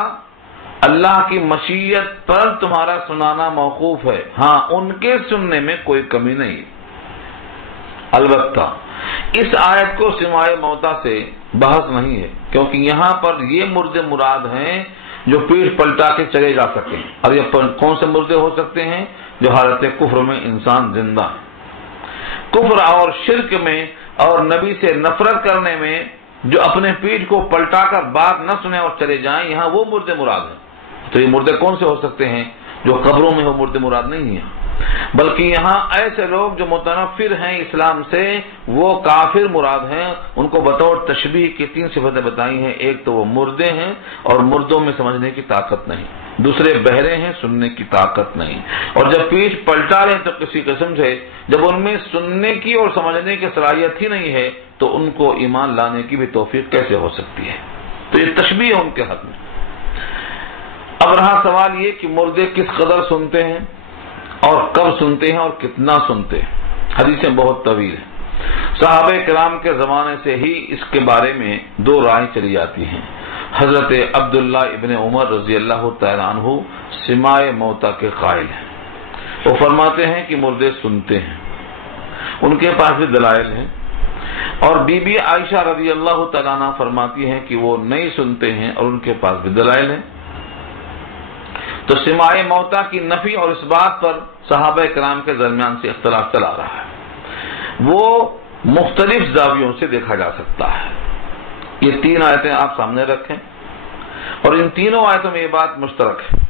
اللہ کی مشیت پر تمہارا سنانا موقوف ہے، ہاں ان کے سننے میں کوئی کمی نہیں۔ البتہ اس آیت کو سماع موتا سے بحث نہیں ہے، کیونکہ یہاں پر یہ مردے مراد ہیں جو پیٹھ پلٹا کے چلے جا سکیں، اور یہ کون سے مردے ہو سکتے ہیں؟ جو حالت کفر میں انسان زندہ ہے، کفر اور شرک میں اور نبی سے نفرت کرنے میں، جو اپنے پیٹھ کو پلٹا کر بات نہ سنے اور چلے جائیں، یہاں وہ مردے مراد ہیں۔ تو یہ مردے کون سے ہو سکتے ہیں؟ جو قبروں میں ہو مردے مراد نہیں ہیں، بلکہ یہاں ایسے لوگ جو متنفر ہیں اسلام سے، وہ کافر مراد ہیں۔ ان کو بطور تشبیہ کی 3 صفتیں بتائی ہیں، ایک تو وہ مردے ہیں اور مردوں میں سمجھنے کی طاقت نہیں، دوسرے بہرے ہیں، سننے کی طاقت نہیں، اور جب پیٹھ پلٹا لیں تو کسی قسم سے جب ان میں سننے کی اور سمجھنے کی صلاحیت ہی نہیں ہے تو ان کو ایمان لانے کی بھی توفیق کیسے ہو سکتی ہے؟ تو یہ تشبیہ ہے ان کے حق میں۔ اب رہا سوال یہ کہ مردے کس قدر سنتے ہیں اور کب سنتے ہیں اور کتنا سنتے ہیں۔ حدیثیں بہت طویل ہیں، صحابہ کرام کے زمانے سے ہی اس کے بارے میں 2 رائے چلی جاتی ہیں۔ حضرت عبداللہ ابن عمر رضی اللہ تعالیٰ عنہ سماع موتا کے قائل ہیں، وہ فرماتے ہیں کہ مردے سنتے ہیں، ان کے پاس بھی دلائل ہیں، اور بی بی عائشہ رضی اللہ تعالیٰ عنہ فرماتی ہیں کہ وہ نہیں سنتے ہیں اور ان کے پاس بھی دلائل ہیں۔ تو سماع موتا کی نفی اور اس بات پر صحابہ کرام کے درمیان سے اختلاف چلا رہا ہے، وہ مختلف زاویوں سے دیکھا جا سکتا ہے۔ یہ 3 آیتیں آپ سامنے رکھیں، اور ان تینوں آیتوں میں یہ بات مشترک ہے۔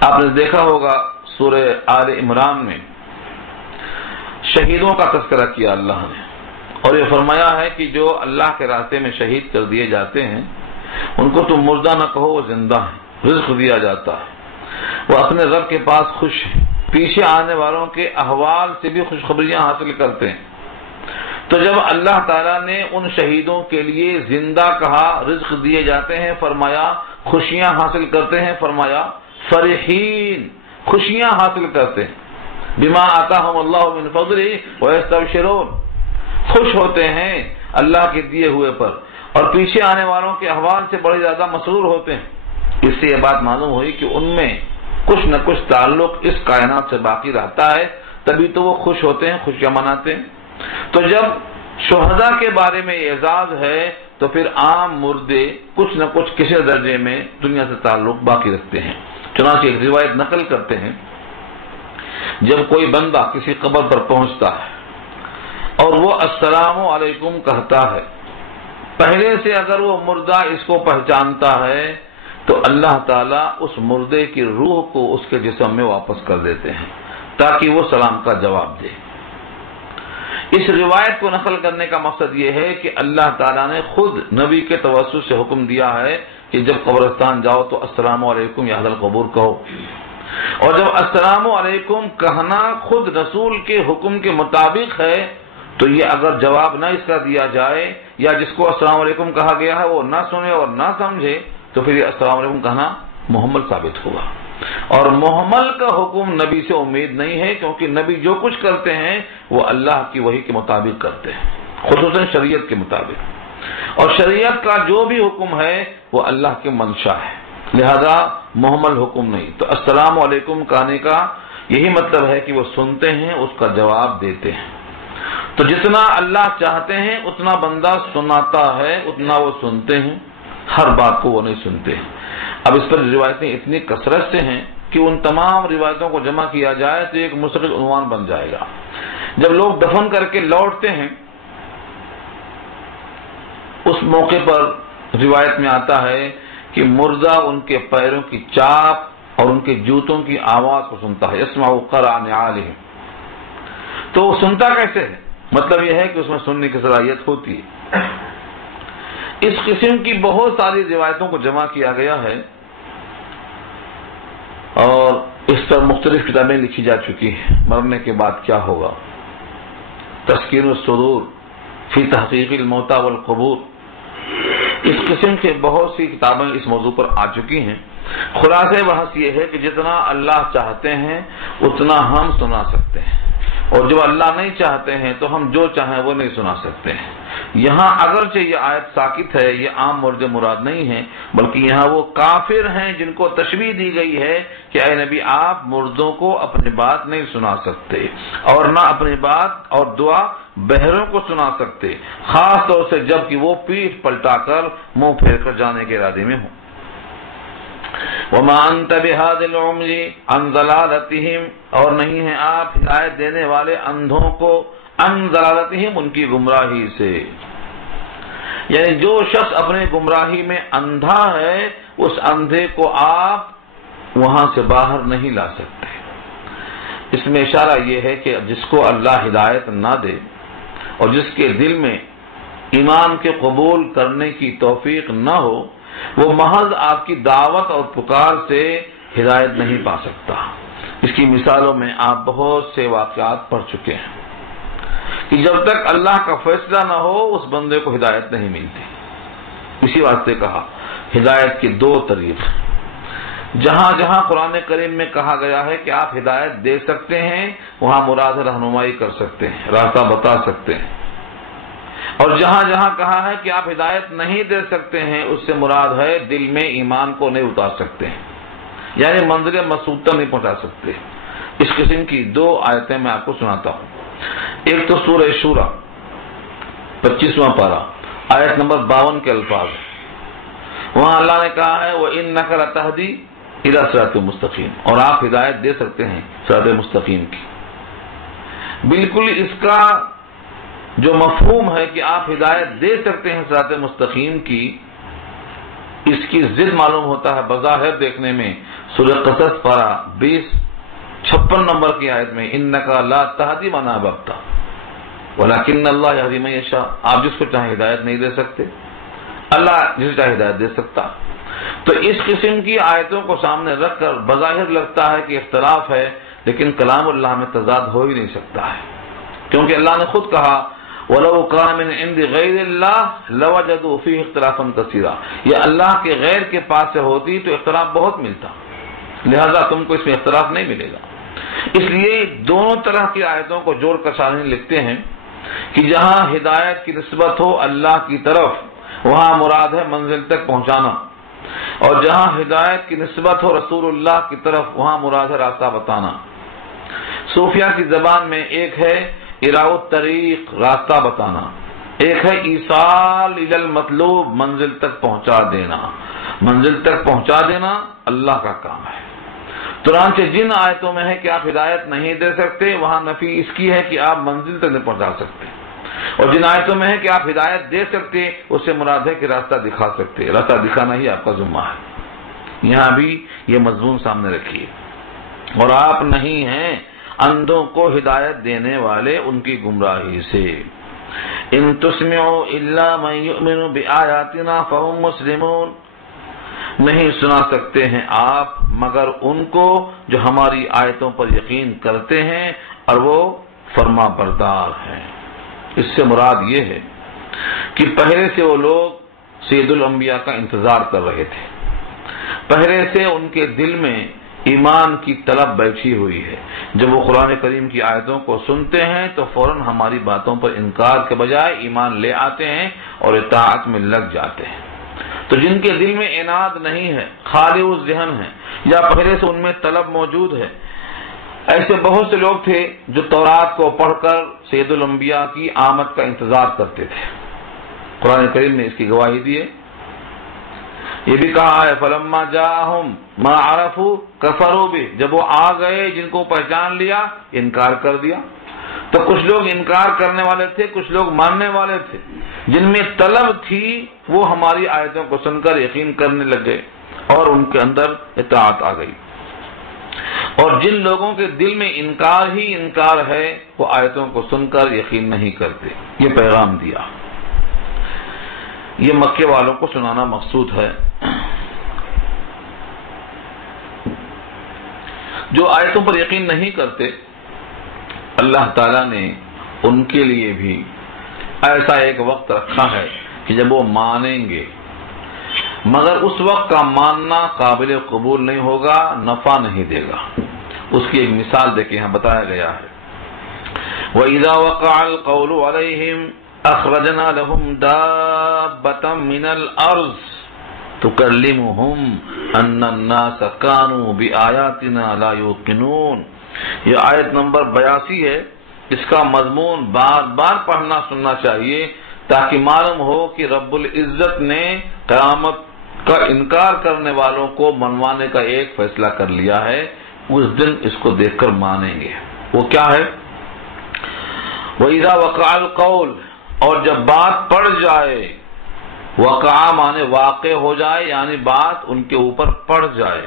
آپ نے دیکھا ہوگا سورہ آل عمران میں شہیدوں کا تذکرہ کیا اللہ نے، اور یہ فرمایا ہے کہ جو اللہ کے راستے میں شہید کر دیے جاتے ہیں ان کو تم مردہ نہ کہو، وہ زندہ ہیں، رزق دیا جاتا ہے، وہ اپنے رب کے پاس خوش ہیں، پیچھے آنے والوں کے احوال سے بھی خوشخبریاں حاصل کرتے ہیں۔ تو جب اللہ تعالیٰ نے ان شہیدوں کے لیے زندہ کہا، رزق دیے جاتے ہیں فرمایا، خوشیاں حاصل کرتے ہیں فرمایا، فرحین خوشیاں حاصل کرتے ہیں، بما آتاہم اللہ من فضلہ ویستبشرون خوش ہوتے ہیں اللہ کے دیے ہوئے پر، اور پیچھے آنے والوں کے احوال سے بڑے زیادہ مسرور ہوتے ہیں۔ اس سے یہ بات معلوم ہوئی کہ ان میں کچھ نہ کچھ تعلق اس کائنات سے باقی رہتا ہے، تبھی تو وہ خوش ہوتے ہیں، خوشیاں مناتے ہیں۔ تو جب شہداء کے بارے میں اعزاز ہے تو پھر عام مردے کچھ نہ کچھ کسی درجے میں دنیا سے تعلق باقی رکھتے ہیں۔ چنانچہ ایک روایت نقل کرتے ہیں، جب کوئی بندہ کسی قبر پر پہنچتا ہے اور وہ السلام علیکم کہتا ہے، پہلے سے اگر وہ مردہ اس کو پہچانتا ہے تو اللہ تعالیٰ اس مردے کی روح کو اس کے جسم میں واپس کر دیتے ہیں تاکہ وہ سلام کا جواب دے۔ اس روایت کو نقل کرنے کا مقصد یہ ہے کہ اللہ تعالیٰ نے خود نبی کے توسط سے حکم دیا ہے کہ جب قبرستان جاؤ تو السلام علیکم یا اہل القبور کہو، اور جب السلام علیکم کہنا خود رسول کے حکم کے مطابق ہے تو یہ اگر جواب نہ اس کا دیا جائے یا جس کو السلام علیکم کہا گیا ہے وہ نہ سنے اور نہ سمجھے تو پھر یہ السلام علیکم کہنا محمل ثابت ہوگا، اور محمل کا حکم نبی سے امید نہیں ہے، کیونکہ نبی جو کچھ کرتے ہیں وہ اللہ کی وحی کے مطابق کرتے ہیں، خصوصاً شریعت کے مطابق، اور شریعت کا جو بھی حکم ہے وہ اللہ کے منشا ہے، لہذا محمل حکم نہیں۔ تو السلام علیکم کہنے کا یہی مطلب ہے کہ وہ سنتے ہیں، اس کا جواب دیتے ہیں۔ تو جتنا اللہ چاہتے ہیں اتنا بندہ سناتا ہے، اتنا وہ سنتے ہیں، ہر بات کو وہ نہیں سنتے ہیں۔ اب اس پر روایتیں اتنی کثرت سے ہیں کہ ان تمام روایتوں کو جمع کیا جائے تو ایک مستقل عنوان بن جائے گا۔ جب لوگ دفن کر کے لوٹتے ہیں اس موقع پر روایت میں آتا ہے کہ مردہ ان کے پیروں کی چاپ اور ان کے جوتوں کی آواز کو سنتا ہے، یسمع قرع نعالہم۔ تو وہ سنتا کیسے ہے؟ مطلب یہ ہے کہ اس میں سننے کی صلاحیت ہوتی ہے۔ اس قسم کی بہت ساری روایتوں کو جمع کیا گیا ہے اور اس پر مختلف کتابیں لکھی جا چکی ہیں۔ مرنے کے بعد کیا ہوگا، تسکین الصدور فی تحقیق الموتى والقبور، اس قسم کے بہت سی کتابیں اس موضوع پر آ چکی ہیں۔ خلاصہ بحث یہ ہے کہ جتنا اللہ چاہتے ہیں اتنا ہم سنا سکتے ہیں، اور جو اللہ نہیں چاہتے ہیں تو ہم جو چاہیں وہ نہیں سنا سکتے ہیں۔ یہاں اگرچہ یہ آیت ساکت ہے، یہ عام مرد مراد نہیں ہے، بلکہ یہاں وہ کافر ہیں جن کو تشبیہ دی گئی ہے کہ اے نبی آپ مردوں کو اپنی بات نہیں سنا سکتے، اور نہ اپنی بات اور دعا بہروں کو سنا سکتے، خاص طور سے جب کہ وہ پیٹھ پلٹا کر منہ پھیر کر جانے کے ارادے میں ہوں۔ وَمَا أَنْتَ بِهَادِ الْعُمْيِ عَنْ ضَلَالَتِهِمْ، اور نہیں ہیں آپ ہدایت دینے والے اندھوں کو عن ضلالتہم، ان کی گمراہی سے، یعنی جو شخص اپنے گمراہی میں اندھا ہے اس اندھے کو آپ وہاں سے باہر نہیں لا سکتے۔ اس میں اشارہ یہ ہے کہ جس کو اللہ ہدایت نہ دے اور جس کے دل میں ایمان کے قبول کرنے کی توفیق نہ ہو، وہ محض آپ کی دعوت اور پکار سے ہدایت نہیں پا سکتا۔ اس کی مثالوں میں آپ بہت سے واقعات پڑھ چکے ہیں کہ جب تک اللہ کا فیصلہ نہ ہو اس بندے کو ہدایت نہیں ملتی۔ اسی واسطے کہا ہدایت کے دو طریقے، جہاں جہاں قرآن کریم میں کہا گیا ہے کہ آپ ہدایت دے سکتے ہیں وہاں مراد رہنمائی کر سکتے ہیں، راستہ بتا سکتے ہیں، اور جہاں جہاں کہا ہے کہ آپ ہدایت نہیں دے سکتے ہیں اس سے مراد ہے دل میں ایمان کو نہیں اتار سکتے ہیں، یعنی منزل مقصود تک نہیں پہنچا سکتے۔ اس قسم کی دو آیتیں میں آپ کو سناتا ہوں۔ ایک تو سورہ شورى 25واں پارہ آیت نمبر 52 کے الفاظ، وہاں اللہ نے کہا ہے وَإِنَّكَ لَتَهْدِي إِلَى صِرَاطٍ مُسْتَقِيمٍ، اور آپ ہدایت دے سکتے ہیں صراط مستقیم کی۔ بالکل اس کا جو مفہوم ہے کہ آپ ہدایت دے سکتے ہیں صراط مستقیم کی، اس کی ضد معلوم ہوتا ہے بظاہر دیکھنے میں سورہ قصص پارہ 56 نمبر کی آیت میں انکا لا تہدی من احببت ولکن اللہ یہدی من یشاء، آپ جس کو چاہے ہدایت نہیں دے سکتے، اللہ جسے چاہے ہدایت دے سکتا۔ تو اس قسم کی آیتوں کو سامنے رکھ کر بظاہر لگتا ہے کہ اختلاف ہے، لیکن کلام اللہ میں تضاد ہو ہی نہیں سکتا ہے، کیونکہ اللہ نے خود کہا وَلَوْ كَانَ مِنْ عِنْدِ غَيْرِ اللَّهِ لَوَجَدُوا فِيهِ اخْتِلَافًا كَثِيرًا، یہ اللہ کے غیر کے پاس سے ہوتی تو اختلاف بہت ملتا، لہذا تم کو اس میں اختلاف نہیں ملے گا۔ اس لیے دونوں طرح کی آیتوں کو جوڑ کر شارحین لکھتے ہیں کہ جہاں ہدایت کی نسبت ہو اللہ کی طرف وہاں مراد ہے منزل تک پہنچانا، اور جہاں ہدایت کی نسبت ہو رسول اللہ کی طرف وہاں مراد ہے راستہ بتانا۔ صوفیہ کی زبان میں ایک ہے اراء الطریق، راستہ بتانا، ایک ہے ایصال الی المطلوب، منزل تک پہنچا دینا۔ منزل تک پہنچا دینا اللہ کا کام ہے۔ چنانچہ جن آیتوں میں ہے کہ آپ ہدایت نہیں دے سکتے، وہاں نفی اس کی ہے کہ آپ منزل تک نہیں پہنچا سکتے، اور جن آیتوں میں ہے کہ آپ ہدایت دے سکتے، اس سے مراد ہے کہ راستہ دکھا سکتے، راستہ دکھانا ہی آپ کا ذمہ ہے۔ یہاں بھی یہ مضمون سامنے رکھیے، اور آپ نہیں ہیں اندھوں کو ہدایت دینے والے ان کی گمراہی سے۔ ان تسمعوا الا من یؤمن بآیاتنا فهم مسلمون، نہیں سنا سکتے ہیں آپ مگر ان کو جو ہماری آیتوں پر یقین کرتے ہیں اور وہ فرما بردار ہیں۔ اس سے مراد یہ ہے کہ پہلے سے وہ لوگ سید الانبیاء کا انتظار کر رہے تھے، پہلے سے ان کے دل میں ایمان کی طلب بیٹھی ہوئی ہے، جب وہ قرآن کریم کی آیتوں کو سنتے ہیں تو فوراً ہماری باتوں پر انکار کے بجائے ایمان لے آتے ہیں اور اطاعت میں لگ جاتے ہیں۔ تو جن کے دل میں عناد نہیں ہے، خالی وہ ذہن ہے، یا پہلے سے ان میں طلب موجود ہے، ایسے بہت سے لوگ تھے جو تورات کو پڑھ کر سید الانبیاء کی آمد کا انتظار کرتے تھے۔ قرآن کریم نے اس کی گواہی دی ہے، یہ بھی کہا ہے فلما جاءہم ما عرفوا کفروا بہ، جب وہ آ گئے جن کو پہچان لیا انکار کر دیا۔ تو کچھ لوگ انکار کرنے والے تھے، کچھ لوگ ماننے والے تھے، جن میں طلب تھی وہ ہماری آیتوں کو سن کر یقین کرنے لگ گئے اور ان کے اندر اطاعت آ گئی، اور جن لوگوں کے دل میں انکار ہی انکار ہے وہ آیتوں کو سن کر یقین نہیں کرتے۔ یہ پیغام دیا، یہ مکے والوں کو سنانا مقصود ہے۔ جو آیتوں پر یقین نہیں کرتے، اللہ تعالیٰ نے ان کے لیے بھی ایسا ایک وقت رکھا ہے کہ جب وہ مانیں گے، مگر اس وقت کا ماننا قابل قبول نہیں ہوگا، نفع نہیں دے گا۔ اس کی ایک مثال دیکھیں، یہاں بتایا گیا ہے وَإِذَا وَقَعَ الْقَوْلُ عَلَيْهِمْ أَخْرَجْنَا لَهُمْ دَابَّةً مِّنَ الْأَرْضِ تُكَلِّمُهُمْ أَنَّ النَّاسَ كَانُوا بِآيَاتِنَا لَا يُوقِنُونَ۔ یہ آیت نمبر 82 ہے، اس کا مضمون بار بار پڑھنا سننا چاہیے تاکہ معلوم ہو کہ رب العزت نے قیامت کا انکار کرنے والوں کو منوانے کا ایک فیصلہ کر لیا ہے، اس دن اس کو دیکھ کر مانیں گے۔ وہ کیا ہے؟ وَإِذَا وَقَعَ الْقَوْلُ، اور جب بات پڑ جائے، وقع مانے واقع ہو جائے، یعنی بات ان کے اوپر پڑ جائے،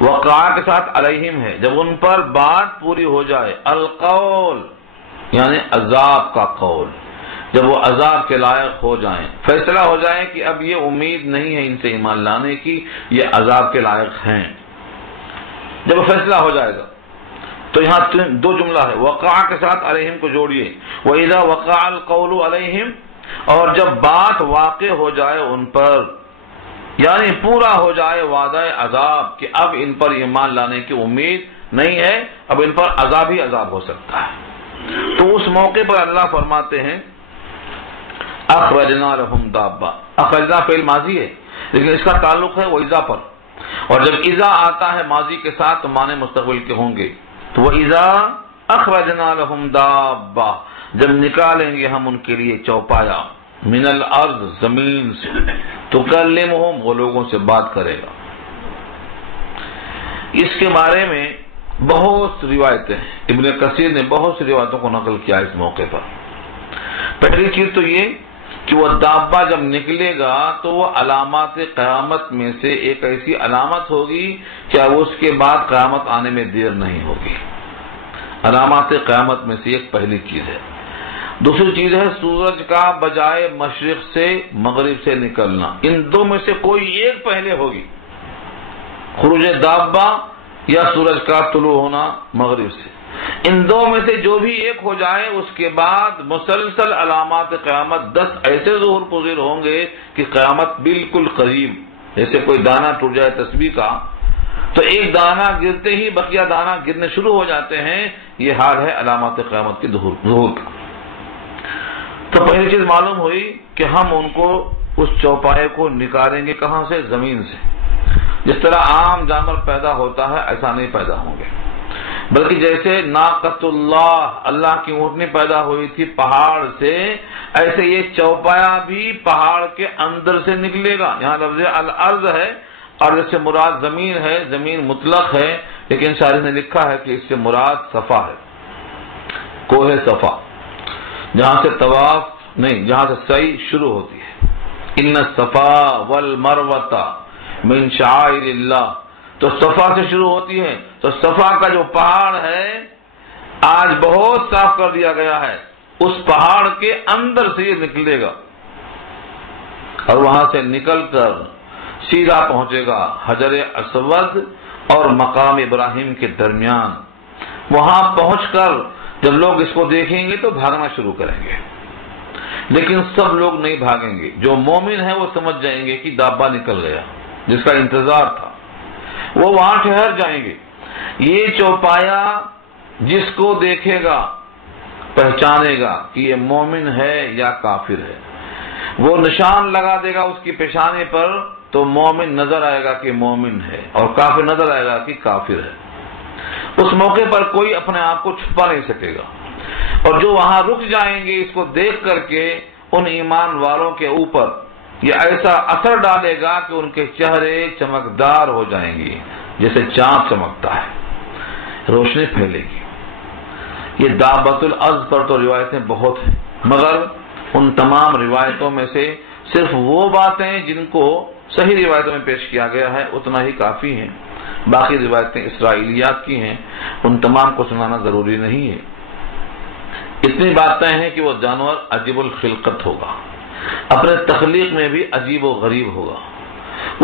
وقع کے ساتھ علیہم ہے، جب ان پر بات پوری ہو جائے، القول یعنی عذاب کا قول، جب وہ عذاب کے لائق ہو جائیں، فیصلہ ہو جائے کہ اب یہ امید نہیں ہے ان سے ایمان لانے کی، یہ عذاب کے لائق ہیں، جب وہ فیصلہ ہو جائے گا تو یہاں دو جملہ ہے، وقع کے ساتھ علیہم کو جوڑیے، وَإِذَا وَقَعَ الْقَوْلُ عَلَيْهِمْ، اور جب بات واقع ہو جائے ان پر، یعنی پورا ہو جائے وعدہ عذاب کہ اب ان پر ایمان لانے کی امید نہیں ہے، اب ان پر عذاب ہی عذاب ہو سکتا ہے، تو اس موقع پر اللہ فرماتے ہیں اخرجنا لهم دابہ، اخرجنا فعل ماضی ہے لیکن اس کا تعلق ہے وَإِذَا پر، اور جب اذا آتا ہے ماضی کے ساتھ تو معنی مستقبل کے ہوں گے، تو وَإِذَا اخرجنا لهم دابہ، جب نکالیں گے ہم ان کے لیے چوپایا، من الارض زمین سے، تکلمہم وہ لوگوں سے بات کرے گا۔ اس کے بارے میں بہت روایتیں ہیں، ابن کثیر نے بہت سی روایتوں کو نقل کیا اس موقع پر۔ پہلی چیز تو یہ کہ وہ دابہ جب نکلے گا تو وہ علامات قیامت میں سے ایک ایسی علامت ہوگی کہ اب اس کے بعد قیامت آنے میں دیر نہیں ہوگی۔ علامات قیامت میں سے ایک پہلی چیز ہے۔ دوسری چیز ہے سورج کا بجائے مشرق سے مغرب سے نکلنا، ان دو میں سے کوئی ایک پہلے ہوگی، خروج دابہ یا سورج کا طلوع ہونا مغرب سے، ان دو میں سے جو بھی ایک ہو جائے اس کے بعد مسلسل علامات قیامت 10 ایسے ظہور پذیر ہوں گے کہ قیامت بالکل قریب، جیسے کوئی دانہ ٹوٹ جائے تسبیح کا تو ایک دانہ گرتے ہی بقیہ دانہ گرنے شروع ہو جاتے ہیں، یہ حال ہے علامات قیامت کے ظہور کا۔ تو پہلی چیز معلوم ہوئی کہ ہم ان کو اس چوپائے کو نکالیں گے کہاں سے؟ زمین سے۔ جس طرح عام جانور پیدا ہوتا ہے ایسا نہیں پیدا ہوں گے، بلکہ جیسے ناقۃ اللہ کی اونٹنی پیدا ہوئی تھی پہاڑ سے، ایسے یہ چوپایا بھی پہاڑ کے اندر سے نکلے گا۔ یہاں لفظ الارض ہے، ارض سے مراد زمین ہے، زمین مطلق ہے، لیکن شاعر نے لکھا ہے کہ اس سے مراد صفا ہے، کوہ صفا، جہاں سے طواف نہیں، جہاں سے سعی شروع ہوتی ہے۔ ان الصفا والمروۃ من شعائر اللہ، تو صفا سے شروع ہوتی ہے، تو صفا کا جو پہاڑ ہے آج بہت صاف کر دیا گیا ہے، اس پہاڑ کے اندر سے یہ نکلے گا اور وہاں سے نکل کر سیدھا پہنچے گا حجر اسود اور مقام ابراہیم کے درمیان۔ وہاں پہنچ کر جب لوگ اس کو دیکھیں گے تو بھاگنا شروع کریں گے، لیکن سب لوگ نہیں بھاگیں گے۔ جو مومن ہیں وہ سمجھ جائیں گے کہ دابہ نکل گیا جس کا انتظار تھا، وہ وہاں ٹھہر جائیں گے۔ یہ چوپایا جس کو دیکھے گا پہچانے گا کہ یہ مومن ہے یا کافر ہے، وہ نشان لگا دے گا اس کی پیشانی پر، تو مومن نظر آئے گا کہ مومن ہے اور کافر نظر آئے گا کہ کافر ہے۔ اس موقع پر کوئی اپنے آپ کو چھپا نہیں سکے گا، اور جو وہاں رک جائیں گے اس کو دیکھ کر کے ان ایمان والوں کے اوپر یہ ایسا اثر ڈالے گا کہ ان کے چہرے چمکدار ہو جائیں گے جیسے چاند چمکتا ہے، روشنی پھیلے گی۔ یہ دابۃ الارض پر تو روایتیں بہت ہیں، مگر ان تمام روایتوں میں سے صرف وہ باتیں جن کو صحیح روایتوں میں پیش کیا گیا ہے اتنا ہی کافی ہیں، باقی روایتیں اسرائیلیات کی ہیں، ان تمام کو سنانا ضروری نہیں ہے۔ اتنی باتیں ہیں کہ وہ جانور عجیب الخلقت ہوگا، اپنے تخلیق میں بھی عجیب و غریب ہوگا،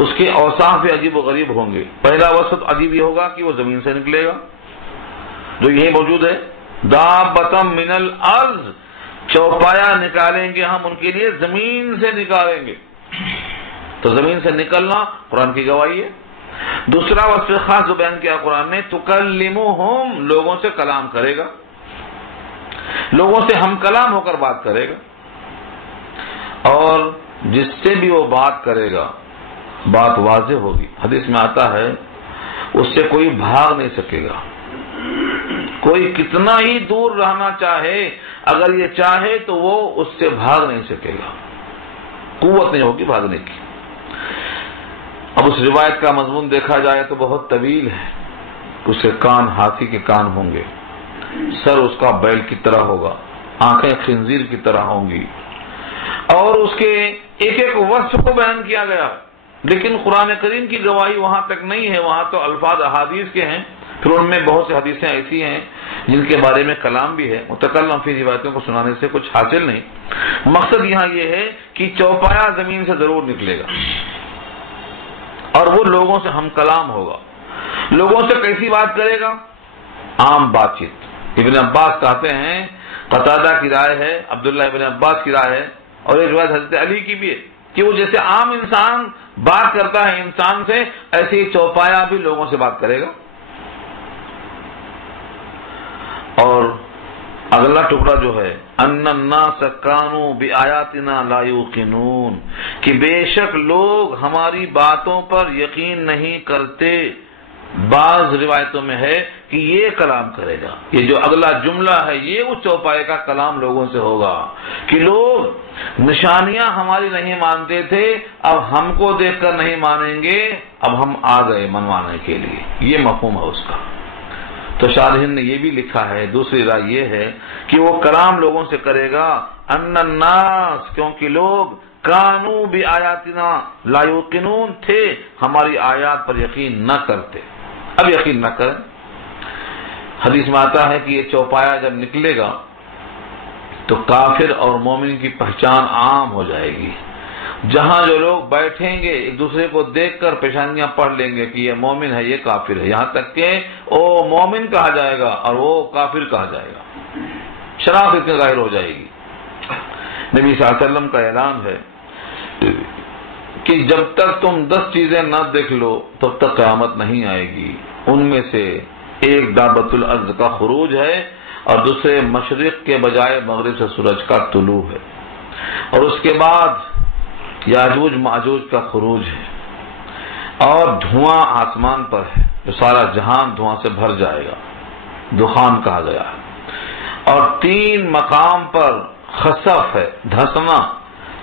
اس کے اوصاف بھی عجیب و غریب ہوں گے۔ پہلا وصف عجیب یہ ہوگا کہ وہ زمین سے نکلے گا، جو یہ موجود ہے دابۃ من الارض، چوپایا نکالیں گے ہم ان کے لیے زمین سے نکالیں گے، تو زمین سے نکلنا قرآن کی گواہی ہے۔ دوسرا وصف خاص جو بیان کیا قرآن نے، تکلمہم، لوگوں سے کلام کرے گا، لوگوں سے ہم کلام ہو کر بات کرے گا، اور جس سے بھی وہ بات کرے گا بات واضح ہوگی۔ حدیث میں آتا ہے اس سے کوئی بھاگ نہیں سکے گا، کوئی کتنا ہی دور رہنا چاہے، اگر یہ چاہے تو وہ اس سے بھاگ نہیں سکے گا، قوت نہیں ہوگی بھاگنے کی۔ اب اس روایت کا مضمون دیکھا جائے تو بہت طویل ہے، اس کے کان ہاتھی کے کان ہوں گے، سر اس کا بیل کی طرح ہوگا، آنکھیں خنزیر کی طرح ہوں گی، اور اس کے ایک ایک وصف کو بیان کیا گیا، لیکن قرآن کریم کی گواہی وہاں تک نہیں ہے، وہاں تو الفاظ احادیث کے ہیں، پھر ان میں بہت سی حدیثیں ایسی ہیں جن کے بارے میں کلام بھی ہے، متکلم فی روایتوں کو سنانے سے کچھ حاصل نہیں۔ مقصد یہاں یہ ہے کہ چوپایا زمین سے ضرور نکلے گا، اور وہ لوگوں سے ہم کلام ہوگا۔ لوگوں سے کیسی بات کرے گا؟ عام بات چیت۔ ابن عباس کہتے ہیں، قتادہ کی رائے ہے، عبداللہ ابن عباس کی رائے ہے، اور ایک روایت حضرت علی کی بھی ہے کہ وہ جیسے عام انسان بات کرتا ہے انسان سے، ایسے ہی چوپایا بھی لوگوں سے بات کرے گا۔ اور اگلا ٹکڑا جو ہے، ان الناس کانوا بآیاتنا لا یوقنون، کہ بے شک لوگ ہماری باتوں پر یقین نہیں کرتے۔ بعض روایتوں میں ہے کہ یہ کلام کرے گا، یہ جو اگلا جملہ ہے یہ اس چوپائے کا کلام لوگوں سے ہوگا کہ لوگ نشانیاں ہماری نہیں مانتے تھے، اب ہم کو دیکھ کر نہیں مانیں گے، اب ہم آ گئے منوانے کے لیے، یہ مفہوم ہے اس کا۔ تو شارحین نے یہ بھی لکھا ہے، دوسری رائے یہ ہے کہ وہ کلام لوگوں سے کرے گا ان الناس، کیونکہ لوگ کانو بآیاتنا لا یوقنون تھے، ہماری آیات پر یقین نہ کرتے، اب یقین نہ کریں۔ حدیث میں آتا ہے کہ یہ چوپایا جب نکلے گا تو کافر اور مومن کی پہچان عام ہو جائے گی۔ جہاں جو لوگ بیٹھیں گے ایک دوسرے کو دیکھ کر پیشانیاں پڑھ لیں گے کہ یہ مومن ہے، یہ کافر ہے، یہاں تک کہ وہ مومن کہا جائے گا اور وہ کافر کہا جائے گا، شناخت اتنی ظاہر ہو جائے گی۔ نبی صلی اللہ علیہ وسلم کا اعلان ہے کہ جب تک تم 10 چیزیں نہ دیکھ لو تب تک قیامت نہیں آئے گی۔ ان میں سے ایک دابۃ الارض کا خروج ہے اور دوسرے مشرق کے بجائے مغرب سے سورج کا طلوع ہے، اور اس کے بعد یاجوج ماجوج کا خروج ہے، اور دھواں آسمان پر ہے جو سارا جہان دھواں سے بھر جائے گا، دخان کہا گیا ہے، اور 3 مقام پر خسف ہے، دھسنا،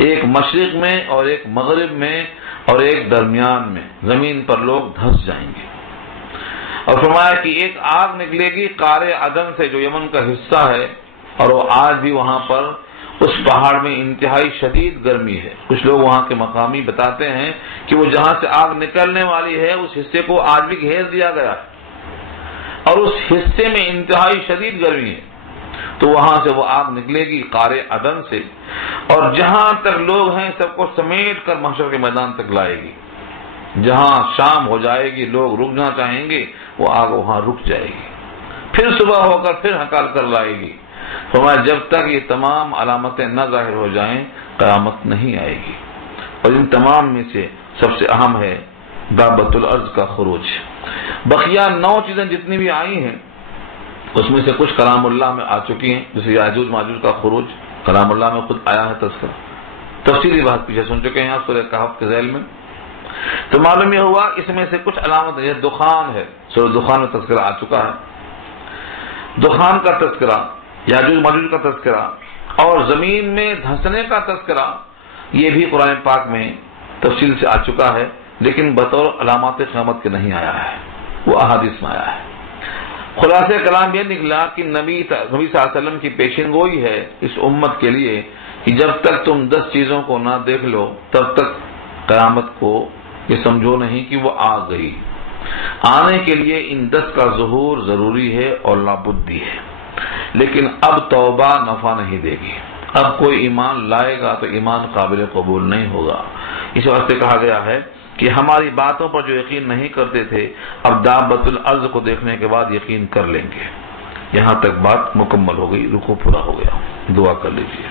ایک مشرق میں اور ایک مغرب میں اور ایک درمیان میں، زمین پر لوگ دھس جائیں گے۔ اور فرمایا کہ ایک آگ نکلے گی قار عدن سے جو یمن کا حصہ ہے، اور وہ آج بھی وہاں پر اس پہاڑ میں انتہائی شدید گرمی ہے۔ کچھ لوگ وہاں کے مقامی بتاتے ہیں کہ وہ جہاں سے آگ نکلنے والی ہے اس حصے کو آج بھی گھیر دیا گیا ہے، اور اس حصے میں انتہائی شدید گرمی ہے، تو وہاں سے وہ آگ نکلے گی قار عدن سے، اور جہاں تک لوگ ہیں سب کو سمیٹ کر محشر کے میدان تک لائے گی۔ جہاں شام ہو جائے گی لوگ رکنا چاہیں گے، وہ آگ وہاں رک جائے گی، پھر صبح ہو کر پھر ہکال کر لائے گی۔ فرمایا جب تک یہ تمام علامتیں نہ ظاہر ہو جائیں قیامت نہیں آئے گی۔ اور ان تمام میں سے سب سے اہم ہے دابۃ الارض کا خروج۔ بقیہ 9 چیزیں جتنی بھی آئی ہیں اس میں سے کچھ کلام اللہ میں آ چکی ہیں، جیسے یاجوج ماجوج کا خروج کلام اللہ میں خود آیا ہے، تذکرہ تفصیلی بات پیچھے سن چکے ہیں آپ سورہ کہف کے ذیل میں۔ تو معلوم یہ ہوا اس میں سے کچھ علامت یہ دخان ہے، سورہ دخان میں تذکرہ آ چکا ہے، دخان کا تذکرہ، یاجوج ماجوج کا تذکرہ، اور زمین میں دھنسنے کا تذکرہ، یہ بھی قرآن پاک میں تفصیل سے آ چکا ہے، لیکن بطور علامات قیامت کے نہیں آیا ہے، وہ احادیث میں آیا ہے۔ خلاصہ کلام یہ نکلا کہ نبی صلی اللہ علیہ وسلم کی پیشن گوئی ہے اس امت کے لیے کہ جب تک تم 10 چیزوں کو نہ دیکھ لو تب تک قیامت کو یہ سمجھو نہیں کہ وہ آ گئی۔ آنے کے لیے ان 10 کا ظہور ضروری ہے اور لابدی ہے، لیکن اب توبہ نفع نہیں دے گی۔ اب کوئی ایمان لائے گا تو ایمان قابل قبول نہیں ہوگا۔ اس واسطے کہا گیا ہے کہ ہماری باتوں پر جو یقین نہیں کرتے تھے اب دابۃ الارض کو دیکھنے کے بعد یقین کر لیں گے۔ یہاں تک بات مکمل ہو گئی، رکوع پورا ہو گیا، دعا کر لیجیے۔